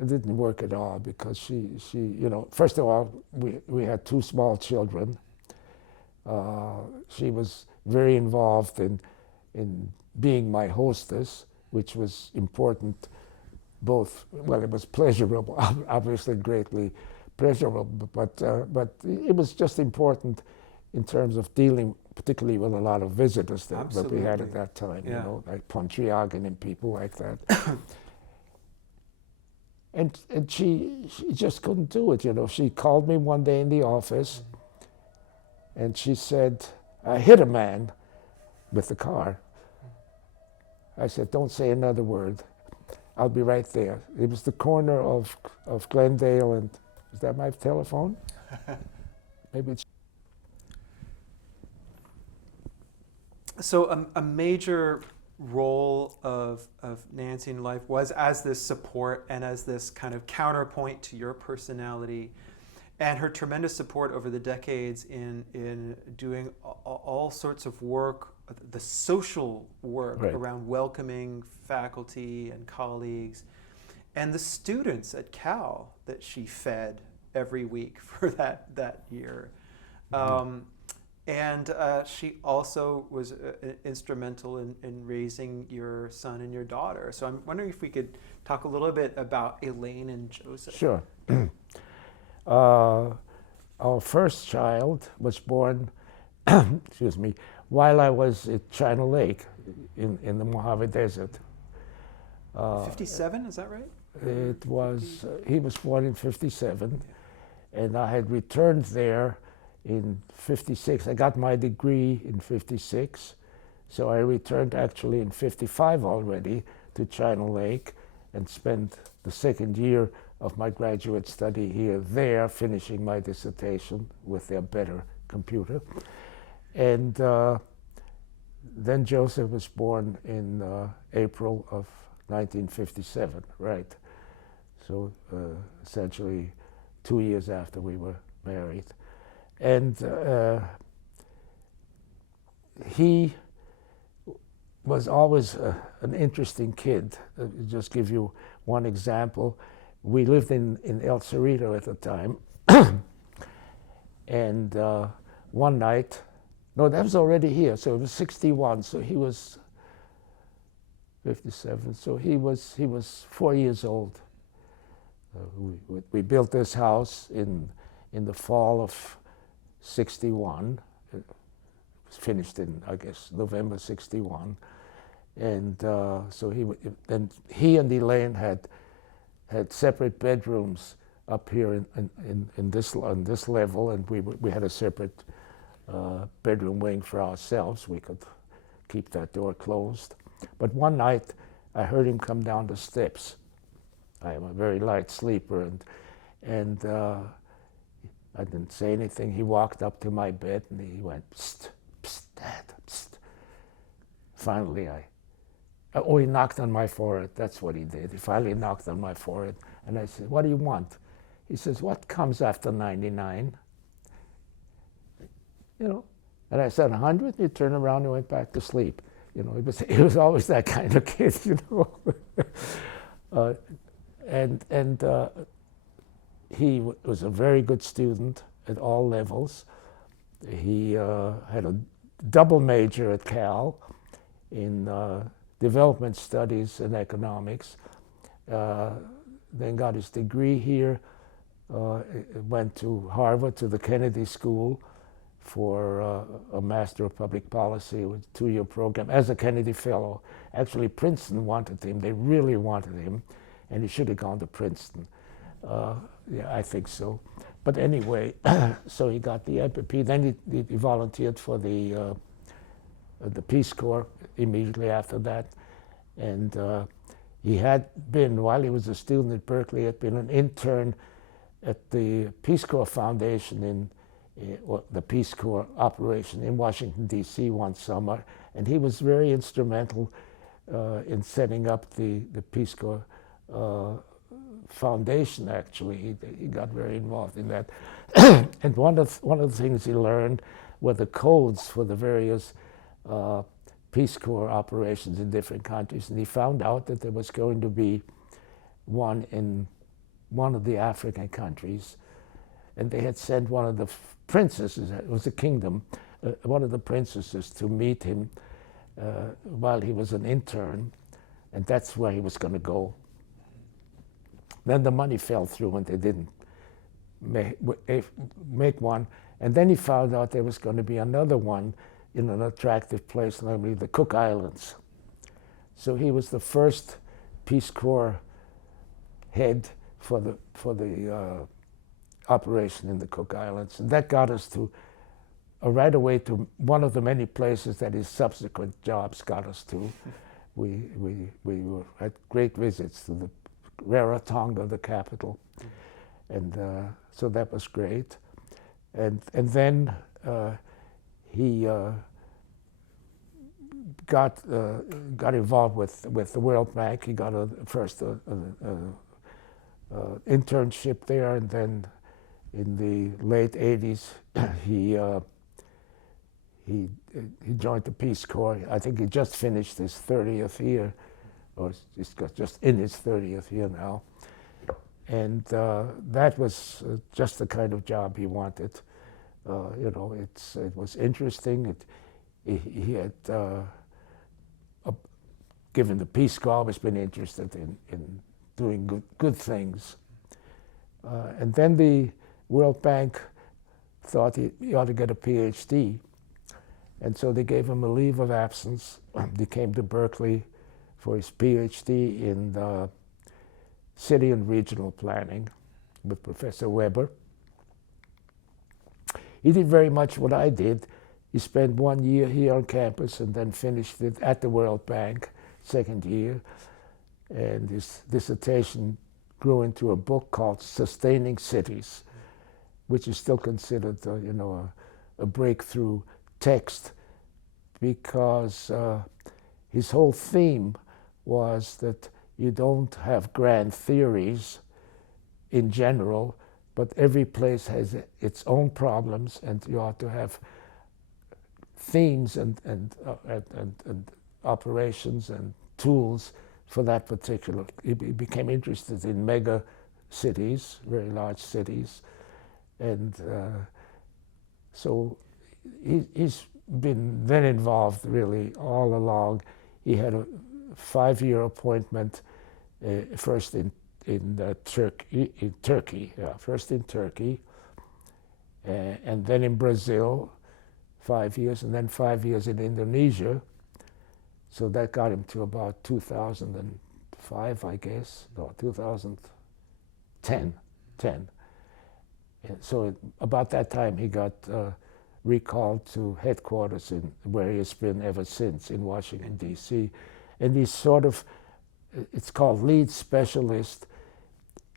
It didn't work at all because she, you know, first of all, we had two small children. She was very involved in being my hostess, which was important both, well, it was pleasurable, obviously greatly pleasurable, but it was just important in terms of dealing particularly with a lot of visitors that we had at that time, you know, like Pontryagin and people like that. And she just couldn't do it, you know. She called me one day in the office and she said, I hit a man with the car. I said, don't say another word. I'll be right there. It was the corner of Glendale and, is that my telephone? Maybe it's... So a major role of Nancy in life was as this support and as this kind of counterpoint to your personality, and her tremendous support over the decades in doing all sorts of work, the social work around welcoming faculty and colleagues, and the students at Cal that she fed every week for that year. And she also was instrumental in raising your son and your daughter. So I'm wondering if we could talk a little bit about Elaine and Joseph. Sure. Our first child was born, excuse me, while I was at China Lake in the Mojave Desert. 57, is that right? It was, he was born in 57, and I had returned there in 56. I got my degree in 56, so I returned actually in 55 already to China Lake and spent the second year of my graduate study here there, finishing my dissertation with a better computer. And then Joseph was born in April of 1957, right? So essentially 2 years after we were married. And he was always an interesting kid. Just give you one example. We lived in El Cerrito at the time. And one night, no, that was already here, so it was 61, so he was 57, so he was 4 years old. We built this house in the fall of 61. It was finished in, I guess, November 61. And so he and Elaine had separate bedrooms up here in this level, and we had a separate bedroom wing for ourselves. We could keep that door closed. But one night, I heard him come down the steps. I am a very light sleeper, and I didn't say anything. He walked up to my bed, and he went, "Psst, psst, Dad, psst." Finally, he knocked on my forehead. That's what he did. He finally knocked on my forehead, and I said, "What do you want?" He says, "What comes after 99? You know?" And I said, 100? He turned around and went back to sleep. You know, he was always that kind of kid, you know. He was a very good student at all levels. He had a double major at Cal in development studies and economics. Then got his degree here. Went to Harvard, to the Kennedy School, for a Master of Public Policy with a 2-year program as a Kennedy Fellow. Actually, Princeton wanted him. They really wanted him, and he should have gone to Princeton. Yeah, I think so. But anyway, so he got the MPP. Then he volunteered for the Peace Corps immediately after that. And he had been, while he was a student at Berkeley, had been an intern at the Peace Corps Foundation or the Peace Corps operation in Washington, D.C. one summer, and he was very instrumental in setting up the Peace Corps Foundation, actually. He got very involved in that. And one of the things he learned were the codes for the various Peace Corps operations in different countries, and he found out that there was going to be one in one of the African countries, and they had sent one of the princesses, it was a kingdom, one of the princesses to meet him while he was an intern, and that's where he was going to go. Then the money fell through and they didn't make one, and then he found out there was going to be another one in an attractive place, namely the Cook Islands. So he was the first Peace Corps head for the operation in the Cook Islands, and that got us to right away to one of the many places that his subsequent jobs got us to. We had great visits to the Rarotonga, the capital, and so that was great. And then he got involved with the World Bank. He got first an internship there, and then in the late 80s he joined the Peace Corps. I think he just finished his 30th year, or he's just in his 30th year now. And that was just the kind of job he wanted. You know, it was interesting. He had, given the Peace Corps, always been interested in doing good things. And then the World Bank thought he ought to get a PhD. And so they gave him a leave of absence. He came to Berkeley for his PhD in city and regional planning with Professor Weber. He did very much what I did. He spent 1 year here on campus and then finished it at the World Bank, second year. And his dissertation grew into a book called Sustaining Cities, which is still considered, you know, a breakthrough text, because his whole theme was that you don't have grand theories in general, but every place has its own problems, and you ought to have themes and operations and tools for that particular. He became interested in mega cities, very large cities, and so he's been then involved really all along. He had a 5-year appointment, first in Turkey, first in Turkey, and then in Brazil, 5 years, and then 5 years in Indonesia. So that got him to about 2005, I guess, no, 2010. And so about that time he got recalled to headquarters where he has been ever since, in Washington, D.C. And he's sort of, it's called lead specialist.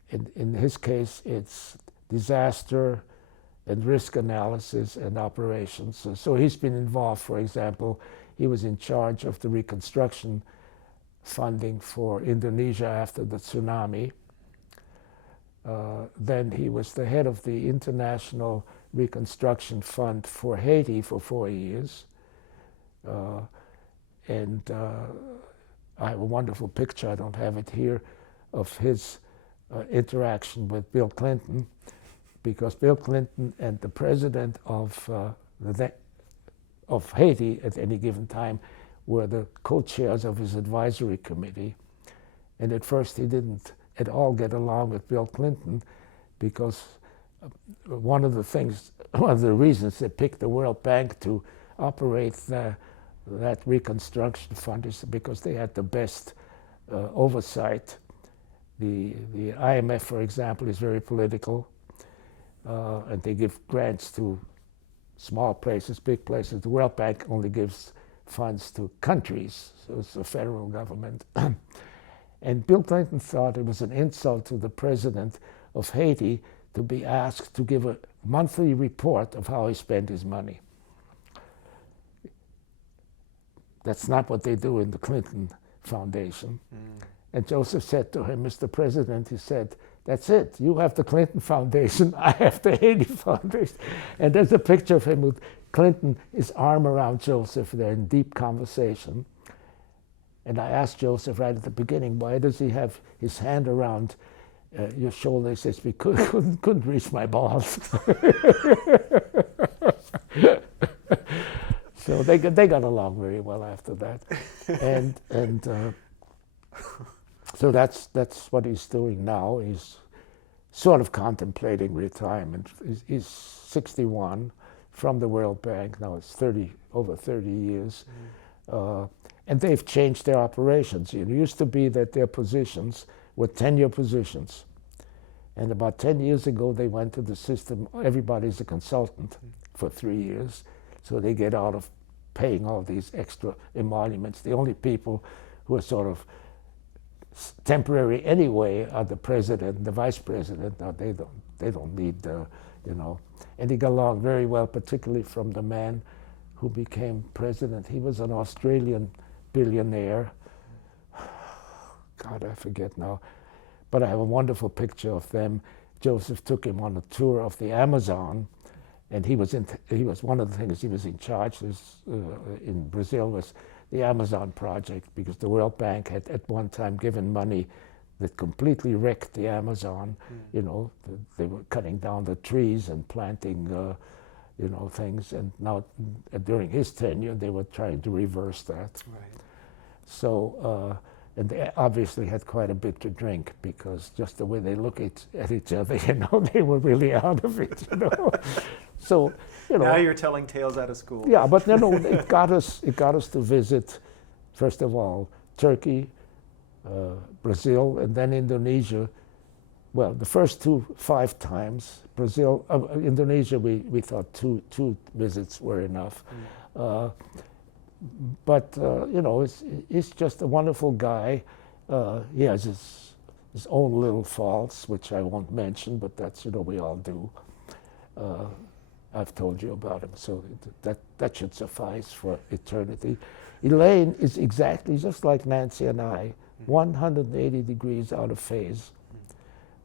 In his case, it's disaster and risk analysis and operations. So he's been involved, for example, he was in charge of the reconstruction funding for Indonesia after the tsunami. Then he was the head of the International Reconstruction Fund for Haiti for 4 years. And I have a wonderful picture, I don't have it here, of his interaction with Bill Clinton, because Bill Clinton and the president of Haiti at any given time were the co-chairs of his advisory committee. And at first he didn't at all get along with Bill Clinton, because one of the reasons they picked the World Bank to operate that reconstruction fund is because they had the best oversight. The IMF, for example, is very political, and they give grants to small places, big places. The World Bank only gives funds to countries, so it's the federal government. And Bill Clinton thought it was an insult to the president of Haiti to be asked to give a monthly report of how he spent his money. That's not what they do in the Clinton Foundation. And Joseph said to him, Mr. President, he said, that's it. You have the Clinton Foundation, I have the Haiti Foundation. And there's a picture of him with Clinton, his arm around Joseph. They're in deep conversation. And I asked Joseph right at the beginning, why does he have his hand around your shoulder? He says, because couldn't reach my balls. So they got along very well after that. And so that's what he's doing now. He's sort of contemplating retirement. He's 61 from the World Bank. Now it's over 30 years. And they've changed their operations. It used to be that their positions were tenure positions. And about 10 years ago, they went to the system, everybody's a consultant for 3 years. So they get out of paying all these extra emoluments. The only people who are sort of temporary anyway are the president and the vice president. Now they don't need the, you know. And he got along very well, particularly from the man who became president. He was an Australian billionaire. God, I forget now. But I have a wonderful picture of them. Joseph took him on a tour of the Amazon, and he was one of the things he was in charge in Brazil was the Amazon project, because the World Bank had at one time given money that completely wrecked the Amazon. You know, they were cutting down the trees and planting you know, things. And now, during his tenure, they were trying to reverse that. Right. So, and they obviously had quite a bit to drink, because just the way they look at each other, you know, they were really out of it, you know. So, you know. Now you're telling tales out of school. Yeah, but you know, it got us to visit, first of all, Turkey, Brazil, and then Indonesia. Well, the first 5 times, Brazil, Indonesia, we thought two visits were enough. But you know, he's just a wonderful guy. He has his own little faults, which I won't mention, but that's, you know, we all do. I've told you about him, so that should suffice for eternity. Elaine is exactly just like Nancy and I, 180 degrees out of phase.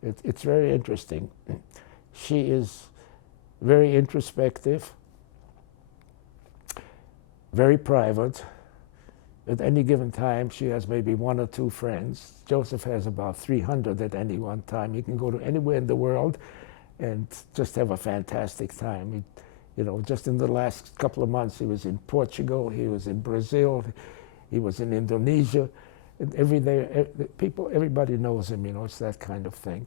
It's very interesting. She is very introspective, very private. At any given time, she has maybe 1 or 2 friends. Joseph has about 300 at any one time. He can go to anywhere in the world and just have a fantastic time. You know, just in the last couple of months, he was in Portugal, he was in Brazil, he was in Indonesia. And everybody knows him, you know, it's that kind of thing.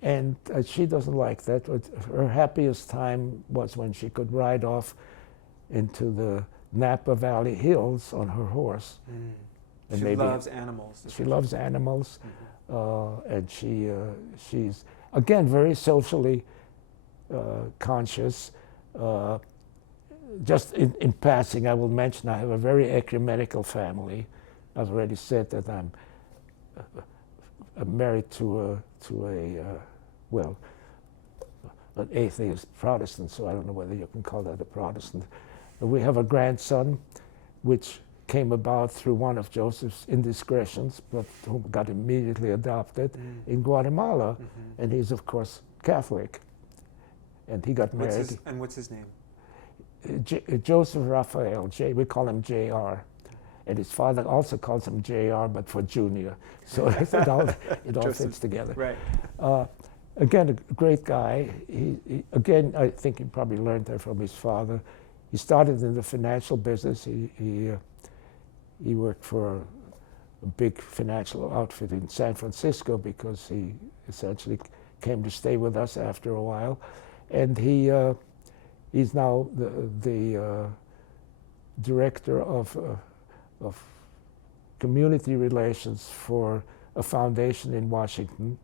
And she doesn't like that. Her happiest time was when she could ride off into the Napa Valley Hills on her horse. And she loves animals. She loves animals, and she's, again, very socially conscious. Just in passing, I will mention I have a very ecumenical family. I've already said that I'm married to well, an atheist Protestant, so I don't know whether you can call that a Protestant. We have a grandson, which came about through one of Joseph's indiscretions, but who got immediately adopted in Guatemala, and he's of course Catholic. And he got married. What's his name? Joseph Raphael. We call him J.R. And his father also calls him J.R., but for Junior. So it all fits together. Right. Again, a great guy. Again, I think he probably learned that from his father. He started in the financial business. He worked for a big financial outfit in San Francisco because he essentially came to stay with us after a while. And he's now the director of community relations for a foundation in Washington.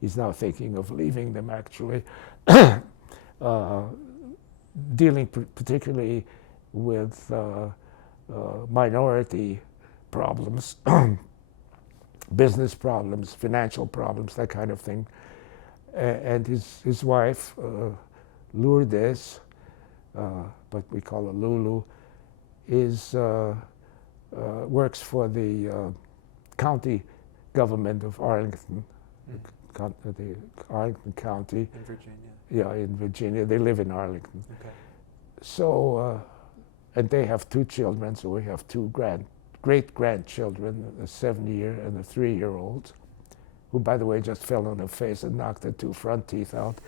He's now thinking of leaving them, actually, dealing particularly with minority problems, business problems, financial problems, that kind of thing. And his wife, Lourdes, but we call her Lulu, works for the county government of Arlington, the Arlington County. In Virginia. Yeah, in Virginia. They live in Arlington. Okay. So, and they have 2 children, so we have 2 great-grandchildren, a 7-year and a 3-year-old, who, by the way, just fell on her face and knocked her 2 front teeth out.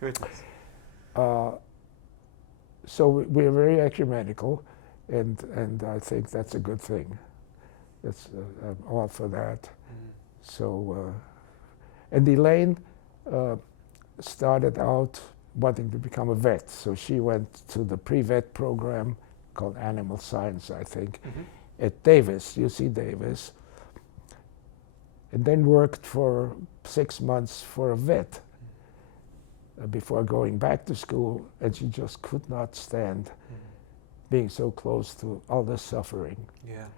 Goodness. So we're very ecumenical, and I think that's a good thing. I'm all for that. So, and Elaine started out wanting to become a vet, so she went to the pre-vet program called Animal Science, I think, at Davis, UC Davis, and then worked for 6 months for a vet before going back to school, and she just could not stand being so close to all the suffering. Yeah.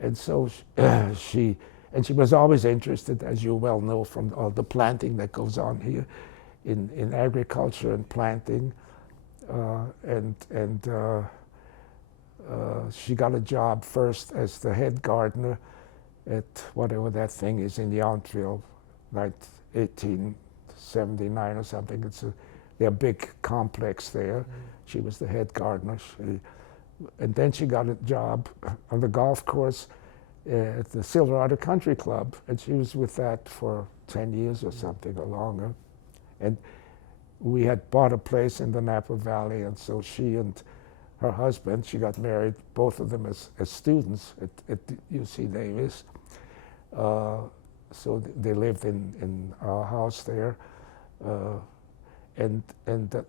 And so she was always interested, as you well know, from all the planting that goes on here, in agriculture and planting, she got a job first as the head gardener at whatever that thing is in Yountville, like 1879 or something. They're a big complex there. She was the head gardener. And then she got a job on the golf course at the Silverado Country Club, and she was with that for 10 years or something or longer. And we had bought a place in the Napa Valley, and so she and her husband, she got married, both of them as students at UC Davis. So they lived in our house there, and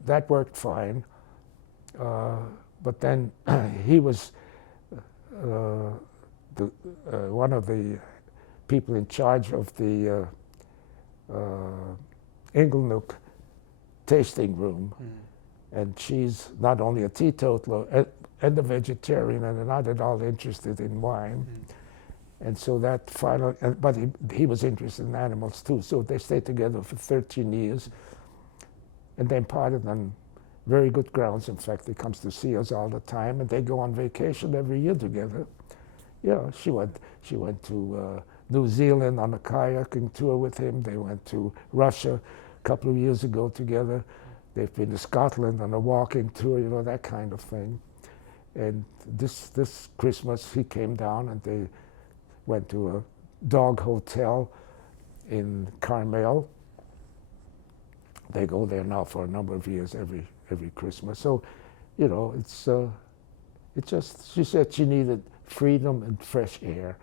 that worked fine. But then he was one of the people in charge of the Inglenook tasting room. And she's not only a teetotaler and a vegetarian and not at all interested in wine. And so that finally, but he was interested in animals too. So they stayed together for 13 years. And they parted on very good grounds. In fact, he comes to see us all the time, and they go on vacation every year together. Yeah, she went to New Zealand on a kayaking tour with him. They went to Russia a couple of years ago together. They've been to Scotland on a walking tour, you know, that kind of thing. And this Christmas he came down and they went to a dog hotel in Carmel. They go there now for a number of years every Christmas. So, you know, it's just, she said she needed freedom and fresh air.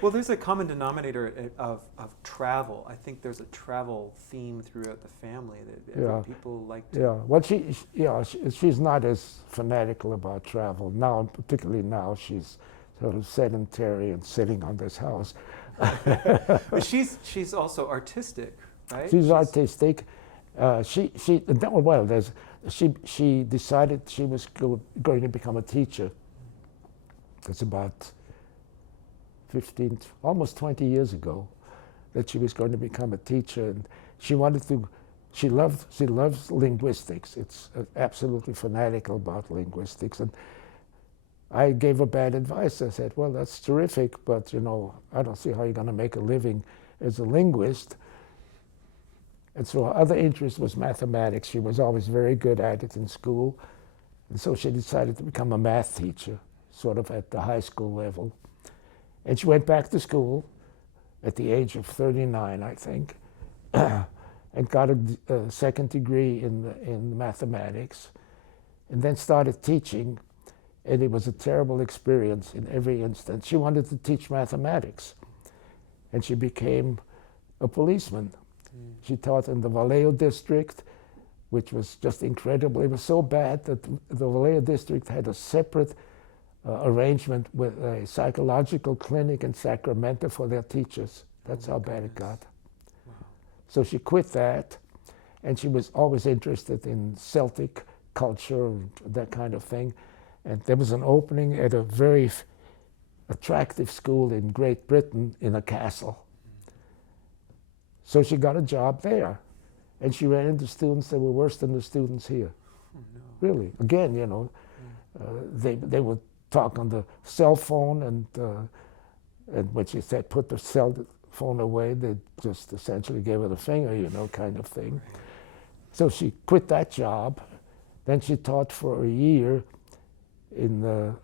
Well, there's a common denominator of travel. I think there's a travel theme throughout the family that people like to. Yeah, well, she's not as fanatical about travel now, and particularly now she's sort of sedentary and sitting on this house. But she's also artistic, right? She's artistic. She decided she was going to become a teacher. It's about 15, almost 20 years ago, that she was going to become a teacher, and she loves linguistics. It's absolutely fanatical about linguistics, and I gave her bad advice. I said, well, that's terrific, but you know, I don't see how you're going to make a living as a linguist. And so her other interest was mathematics. She was always very good at it in school, and so she decided to become a math teacher, sort of at the high school level. And she went back to school at the age of 39, I think, and got a second degree in mathematics, and then started teaching. And it was a terrible experience in every instance. She wanted to teach mathematics, and she became a policeman. She taught in the Vallejo district, which was just incredible. It was so bad that the Vallejo district had a separate arrangement with a psychological clinic in Sacramento for their teachers. That's how bad it got. Wow. So she quit that, and she was always interested in Celtic culture and that kind of thing. And there was an opening at a very attractive school in Great Britain in a castle. So she got a job there, and she ran into students that were worse than the students here. Oh, no. Really, again, you know, they would talk on the cell phone, and when she said put the cell phone away, they just essentially gave her the finger, you know, kind of thing. Right. So she quit that job. Then she taught for a year in the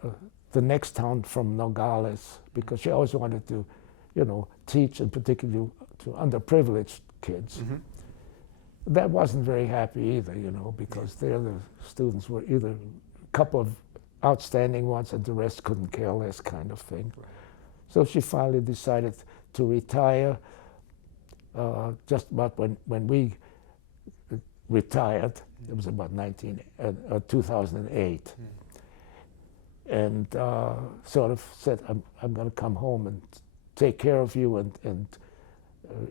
next town from Nogales, because she always wanted to, you know, teach, and particularly to underprivileged kids. That wasn't very happy either, you know, because there the students were either a couple of outstanding ones and the rest couldn't care less, kind of thing. Right. So she finally decided to retire just about when we retired. It was about 2008. And sort of said, I'm going to come home and take care of you and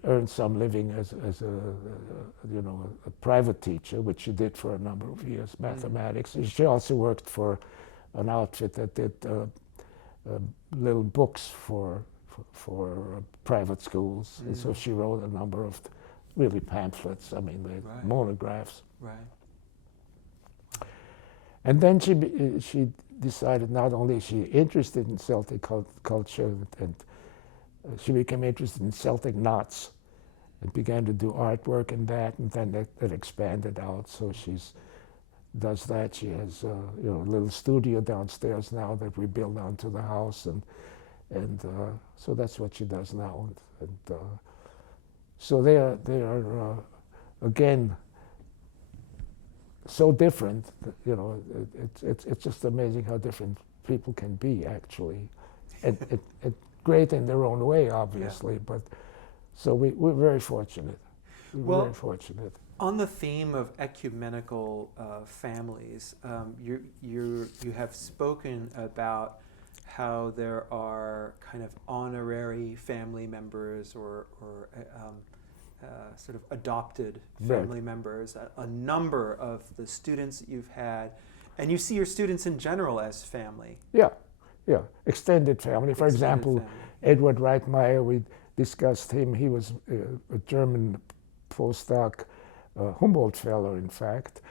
earn some living as you know, a private teacher, which she did for a number of years, mathematics. She also worked for an outfit that did little books for private schools. And so she wrote a number of really pamphlets, I mean, monographs. Right. And then she decided not only is she interested in Celtic culture, and she became interested in Celtic knots and began to do artwork and then that expanded out. So she's does that. She has you know, a little studio downstairs now that we built onto the house, and so that's what she does now. And so they are again so different. It's just amazing how different people can be, actually, and great in their own way, obviously. Yeah. But so we're very fortunate. We're very fortunate. On the theme of ecumenical families, you have spoken about how there are kind of honorary family members or sort of adopted family members, a number of the students that you've had, and you see your students in general as family. Yeah, extended family. For example, family. Edward Reitmeyer, we discussed him. He was a German postdoc, Humboldt fellow, in fact,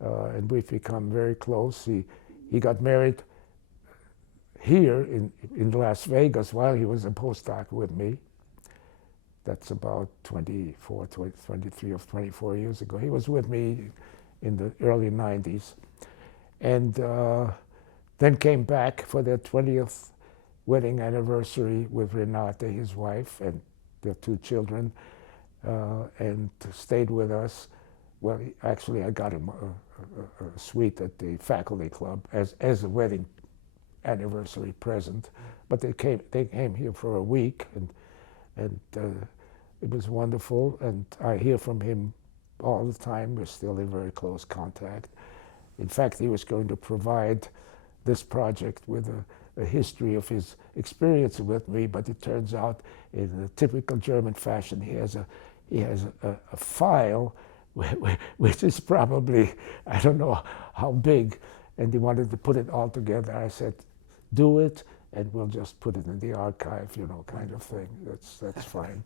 and we've become very close. He got married here in Las Vegas while he was a postdoc with me. That's about 23 or 24 years ago. He was with me in the early 90s. And then came back for their 20th wedding anniversary with Renate, his wife, and their 2 children, and stayed with us. Well, actually, I got him a suite at the faculty club as a wedding anniversary present. But they came here for a week, and it was wonderful. And I hear from him all the time. We're still in very close contact. In fact, he was going to provide this project with a history of his experience with me, but it turns out, in a typical German fashion, he has a file which is probably, I don't know how big, and he wanted to put it all together. I said, do it, and we'll just put it in the archive, kind of thing. That's fine.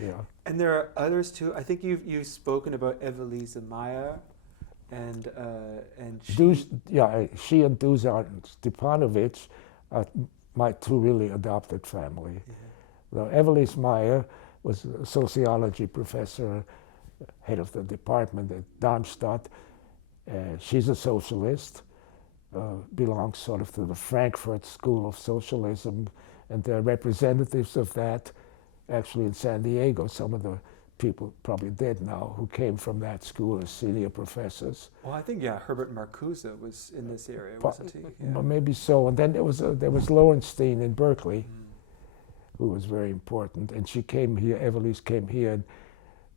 Yeah. And there are others too. I think you've spoken about Evelise Meyer, and she and Dusan Stepanovic are my 2 really adopted family. Yeah. Now, Evelise Meyer was a sociology professor, head of the department at Darmstadt. She's a socialist, belongs sort of to the Frankfurt School of Socialism, and there are representatives of that actually in San Diego. Some of the people probably dead now who came from that school as senior professors. Well, I think Herbert Marcuse was in this area, wasn't he? Yeah. Maybe so. And then there was Lowenstein in Berkeley, who was very important. And she came here. Evelise came here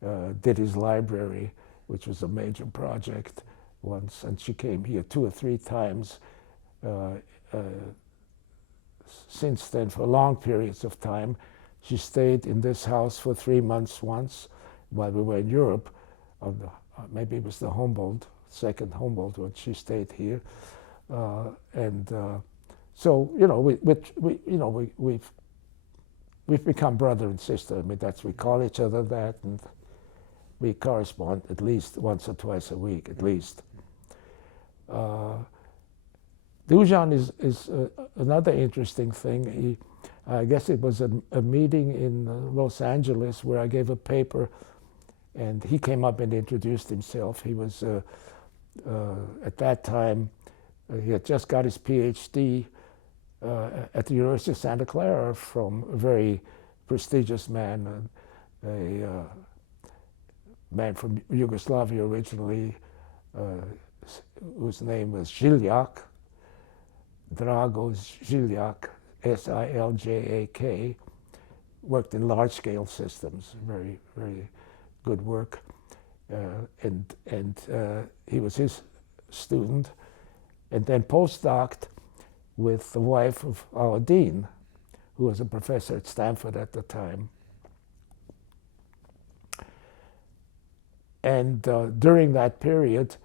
and did his library, which was a major project once. And she came here 2 or 3 times since then for long periods of time. She stayed in this house for 3 months once while we were in Europe. Maybe it was the Humboldt, second Humboldt, when she stayed here. So we've become brother and sister. I mean, we call each other that, and we correspond at least once or twice a week, at least. Dusan is another interesting thing. I guess it was a meeting in Los Angeles where I gave a paper, and he came up and introduced himself. He was, at that time, he had just got his PhD at the University of Santa Clara from a very prestigious man, a man from Yugoslavia originally, whose name was Ziljak, Drago Ziljak, Siljak, worked in large-scale systems, very, very good work, and he was his student, and then postdoced with the wife of our dean, who was a professor at Stanford at the time. And during that period,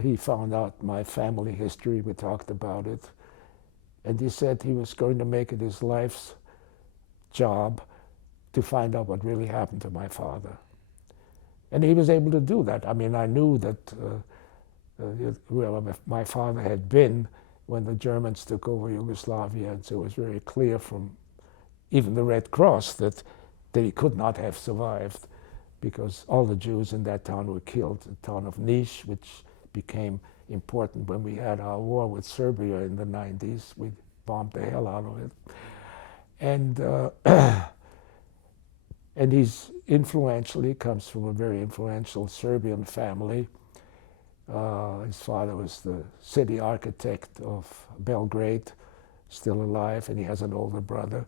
he found out my family history. We talked about it. And he said he was going to make it his life's job to find out what really happened to my father. And he was able to do that. I mean, I knew that where my father had been when the Germans took over Yugoslavia, and so it was very clear from even the Red Cross that he could not have survived, because all the Jews in that town were killed. The town of Niš, which became important when we had our war with Serbia in the 90s. We bombed the hell out of it. And he's influential. He comes from a very influential Serbian family. His father was the city architect of Belgrade, still alive, and he has an older brother.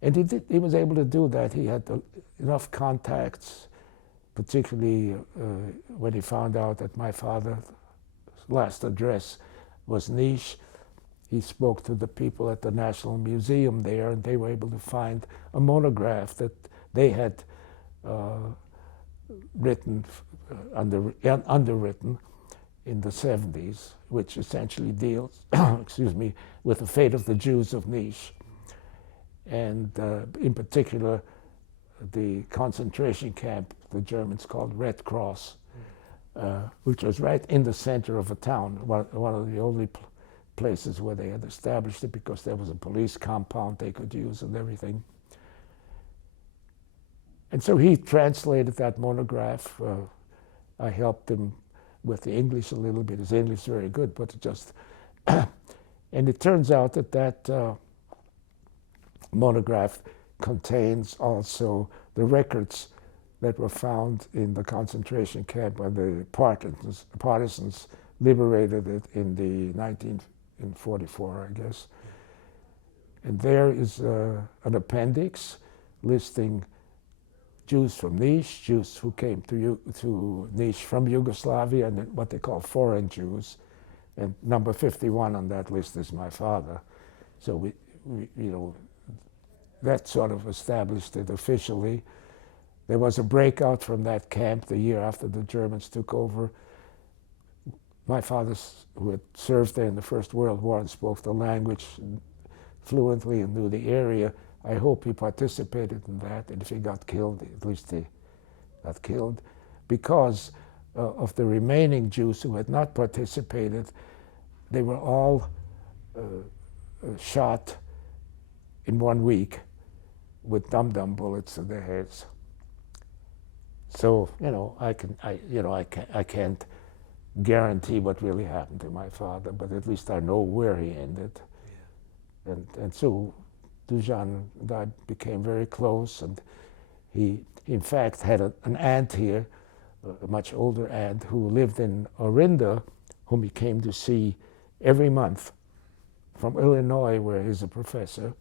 And he was able to do that. He had enough contacts, particularly when he found out that my father's last address was Niš. He spoke to the people at the National Museum there, and they were able to find a monograph that they had underwritten in the 70s, which essentially deals, excuse me, with the fate of the Jews of Niš, and in particular the concentration camp the Germans called Red Cross, which was right in the center of a town, one of the only places where they had established it, because there was a police compound they could use and everything. And so he translated that monograph. I helped him with the English a little bit. His English is very good, but it just... and it turns out that that monograph contains also the records that were found in the concentration camp when the partisans liberated it in the 1944, I guess. And there is an appendix listing Jews from Niš, Jews who came to Niš from Yugoslavia, and what they call foreign Jews. And number 51 on that list is my father. So we you know, that sort of established it officially. There was a breakout from that camp the year after the Germans took over. My father, who had served there in the First World War and spoke the language fluently and knew the area, I hope he participated in that, and if he got killed, at least he got killed. Because of the remaining Jews who had not participated, they were all shot in 1 week with dum-dum bullets in their heads. So, you know, I can't guarantee what really happened to my father, but at least I know where he ended. Yeah. And so Dusan and I became very close, and he, in fact, had an aunt here, a much older aunt, who lived in Orinda, whom he came to see every month from Illinois, where he's a professor.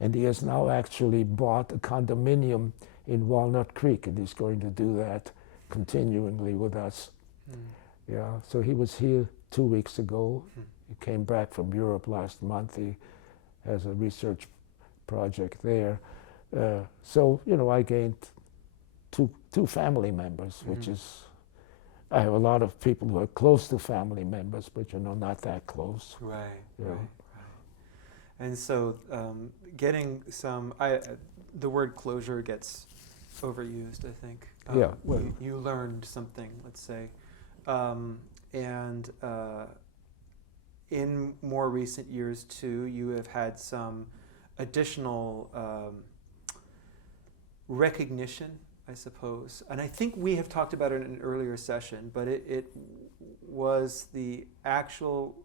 And he has now actually bought a condominium in Walnut Creek, and he's going to do that continually with us. Mm. Yeah, so he was here 2 weeks ago. Mm. He came back from Europe last month. He has a research project there. So, you know, I gained two family members, which is, I have a lot of people who are close to family members, but, you know, not that close. Right, right. And so getting some, the word closure gets overused, I think. Yeah. Well, you learned something, let's say. In more recent years, too, you have had some additional recognition, I suppose. And I think we have talked about it in an earlier session, but it was the actual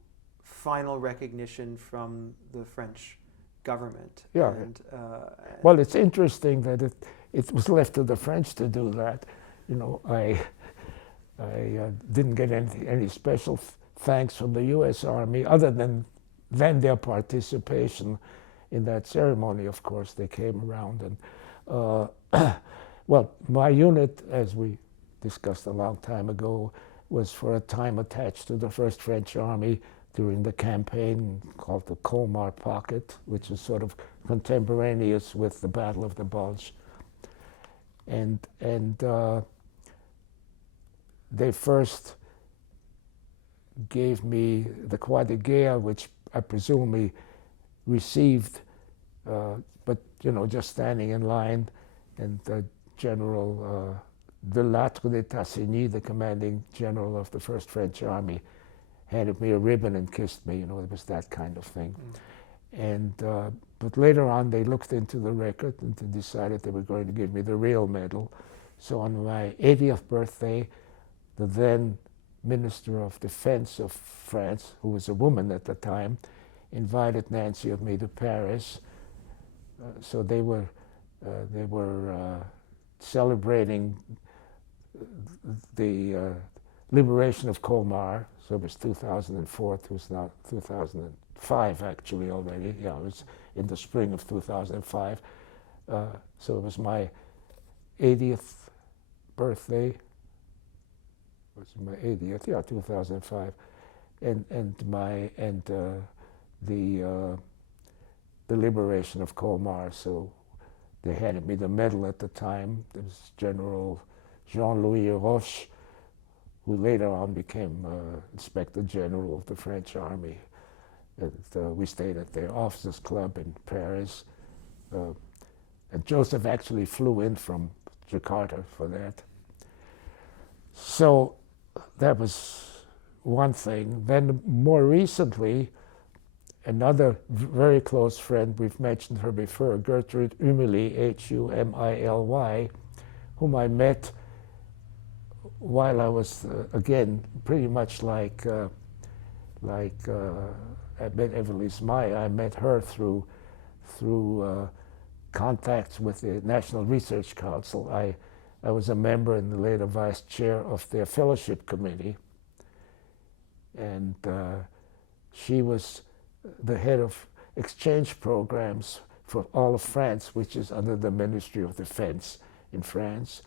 final recognition from the French government. Yeah. And, well, it's interesting that it was left to the French to do that. You know, I didn't get any special thanks from the U.S. Army, other than their participation in that ceremony. Of course, they came around, and well, my unit, as we discussed a long time ago, was for a time attached to the First French Army during the campaign called the Colmar Pocket, which is sort of contemporaneous with the Battle of the Bulge. And they first gave me the Croix de Guerre, which I presumably received, but, you know, just standing in line, and General Delattre de Tassigny, the commanding general of the First French Army, handed me a ribbon and kissed me. You know, it was that kind of thing. And but later on, they looked into the record and they decided they were going to give me the real medal. So on my 80th birthday, the then Minister of Defense of France, who was a woman at the time, invited Nancy and me to Paris. So they were celebrating the liberation of Colmar. So it was 2004, it was now 2005 actually already. Yeah, it was in the spring of 2005. So it was my 80th birthday. Was it my 80th? Yeah, 2005. And the liberation of Colmar. So they handed me the medal at the time. There was General Jean-Louis Roche, who later on became Inspector General of the French Army. And we stayed at their officers' club in Paris. And Joseph actually flew in from Jakarta for that. So that was one thing. Then more recently, another very close friend, we've mentioned her before, Gertrude Humily, Humily, whom I met while I was, again, pretty much like I met Evelise Maya. I met her through contacts with the National Research Council. I was a member and later vice chair of their fellowship committee. And she was the head of exchange programs for all of France, which is under the Ministry of Defense in France.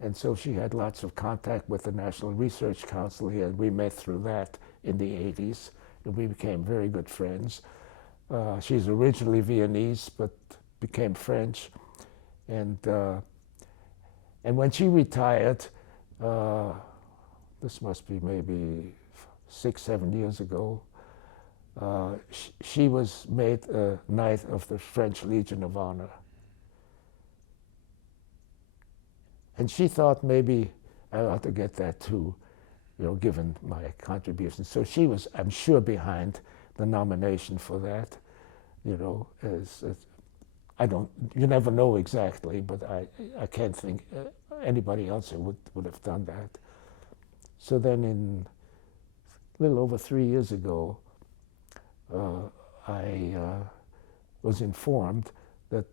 And so she had lots of contact with the National Research Council here, and we met through that in the 80s, and we became very good friends. She's originally Viennese, but became French. And when she retired, this must be maybe 6-7 years ago, she was made a Knight of the French Legion of Honor. And she thought maybe I ought to get that too, you know, given my contribution. So she was, I'm sure, behind the nomination for that, you know, I don't, you never know exactly, but I can't think anybody else who would have done that. So then in a little over 3 years ago, I was informed that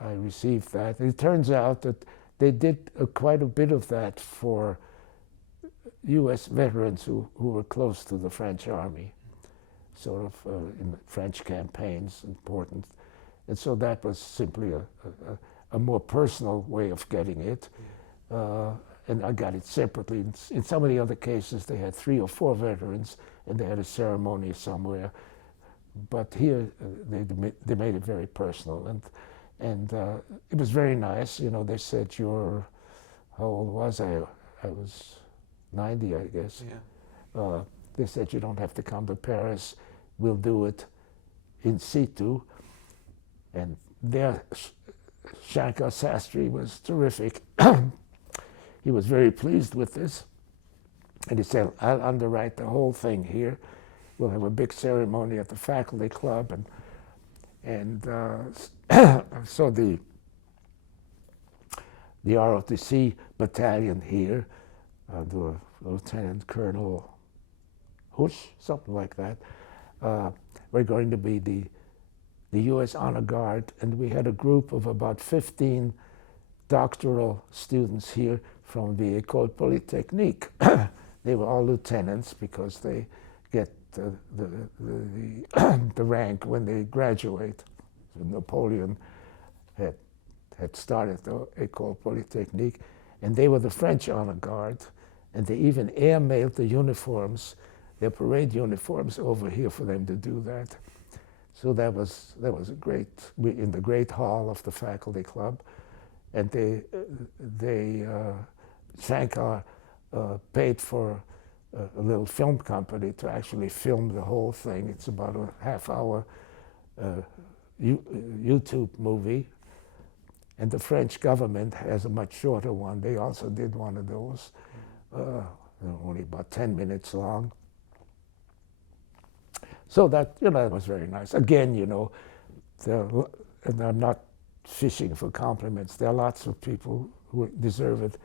I received that. It turns out that they did quite a bit of that for U.S. veterans who were close to the French Army, sort of in the French campaigns, important. And so that was simply a more personal way of getting it. And I got it separately. In some of the other cases, they had 3 or 4 veterans, and they had a ceremony somewhere. But here, they made it very personal. And it was very nice. You know, they said, how old was I? I was 90, I guess. Yeah. They said, you don't have to come to Paris. We'll do it in situ. And there, Shankar Sastry was terrific. He was very pleased with this. And he said, I'll underwrite the whole thing here. We'll have a big ceremony at the faculty club. And so the ROTC battalion here, the Lieutenant Colonel Hush, something like that, we're going to be the U.S. Honor Guard, and we had a group of about 15 doctoral students here from the École Polytechnique. They were all lieutenants because they get the rank when they graduate. So Napoleon had started the École Polytechnique, and they were the French Honor Guard, and they even airmailed the uniforms, their parade uniforms, over here for them to do that. So that was a great, in the great hall of the faculty club, and Shankar paid for a little film company to actually film the whole thing. It's about a half-hour YouTube movie, and the French government has a much shorter one. They also did one of those, only about 10 minutes long. So that, you know, that was very nice. Again, you know, and I'm not fishing for compliments. There are lots of people who deserve it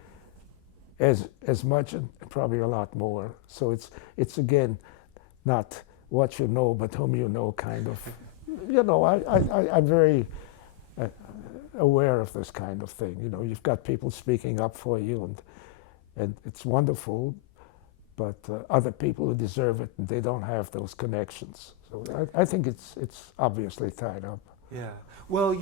as much and probably a lot more. So it's again, not what you know, but whom you know kind of. You know, I'm very aware of this kind of thing. You know, you've got people speaking up for you, and it's wonderful, but other people who deserve it, they don't have those connections. So I think it's obviously tied up. Yeah. Well,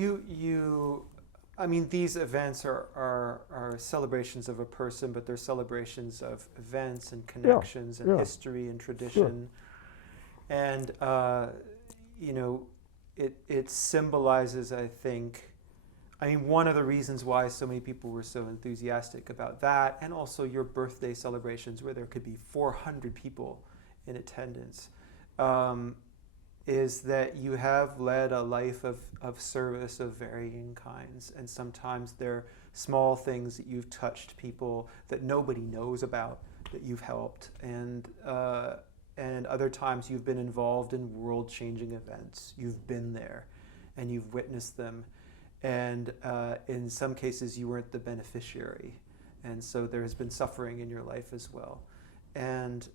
I mean, these events are celebrations of a person, but they're celebrations of events and connections and history and tradition. Sure. And, you know, it symbolizes, I think, I mean, one of the reasons why so many people were so enthusiastic about that, and also your birthday celebrations where there could be 400 people in attendance, is that you have led a life of service of varying kinds. And sometimes they're small things that you've touched people that nobody knows about, that you've helped. And other times you've been involved in world-changing events. You've been there and you've witnessed them. And in some cases you weren't the beneficiary. And so there has been suffering in your life as well. And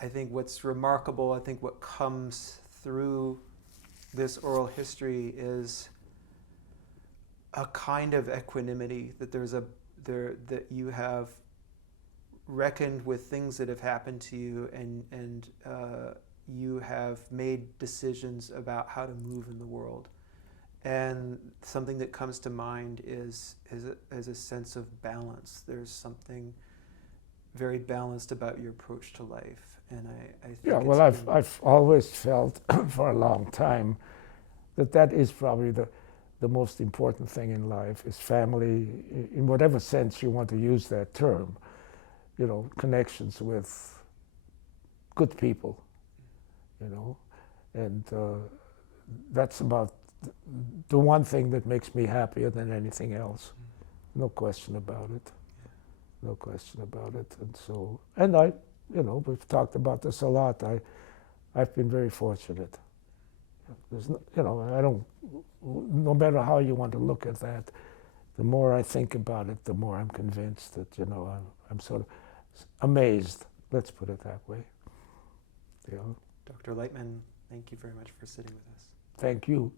I think what's remarkable, I think what comes through this oral history is a kind of equanimity, that that you have reckoned with things that have happened to you, and you have made decisions about how to move in the world. And something that comes to mind is a sense of balance. There's something very balanced about your approach to life. And I think well, I've always felt for a long time that is probably the most important thing in life, is family, in whatever sense you want to use that term. You know, connections with good people, you know, and that's about the one thing that makes me happier than anything else. No question about it. No question about it. And so, and you know, we've talked about this a lot. I've been very fortunate. There's no, you know, no matter how you want to look at that, the more I think about it, the more I'm convinced that, you know, I'm sort of amazed. Let's put it that way. You know? Dr. Leitmann, thank you very much for sitting with us. Thank you.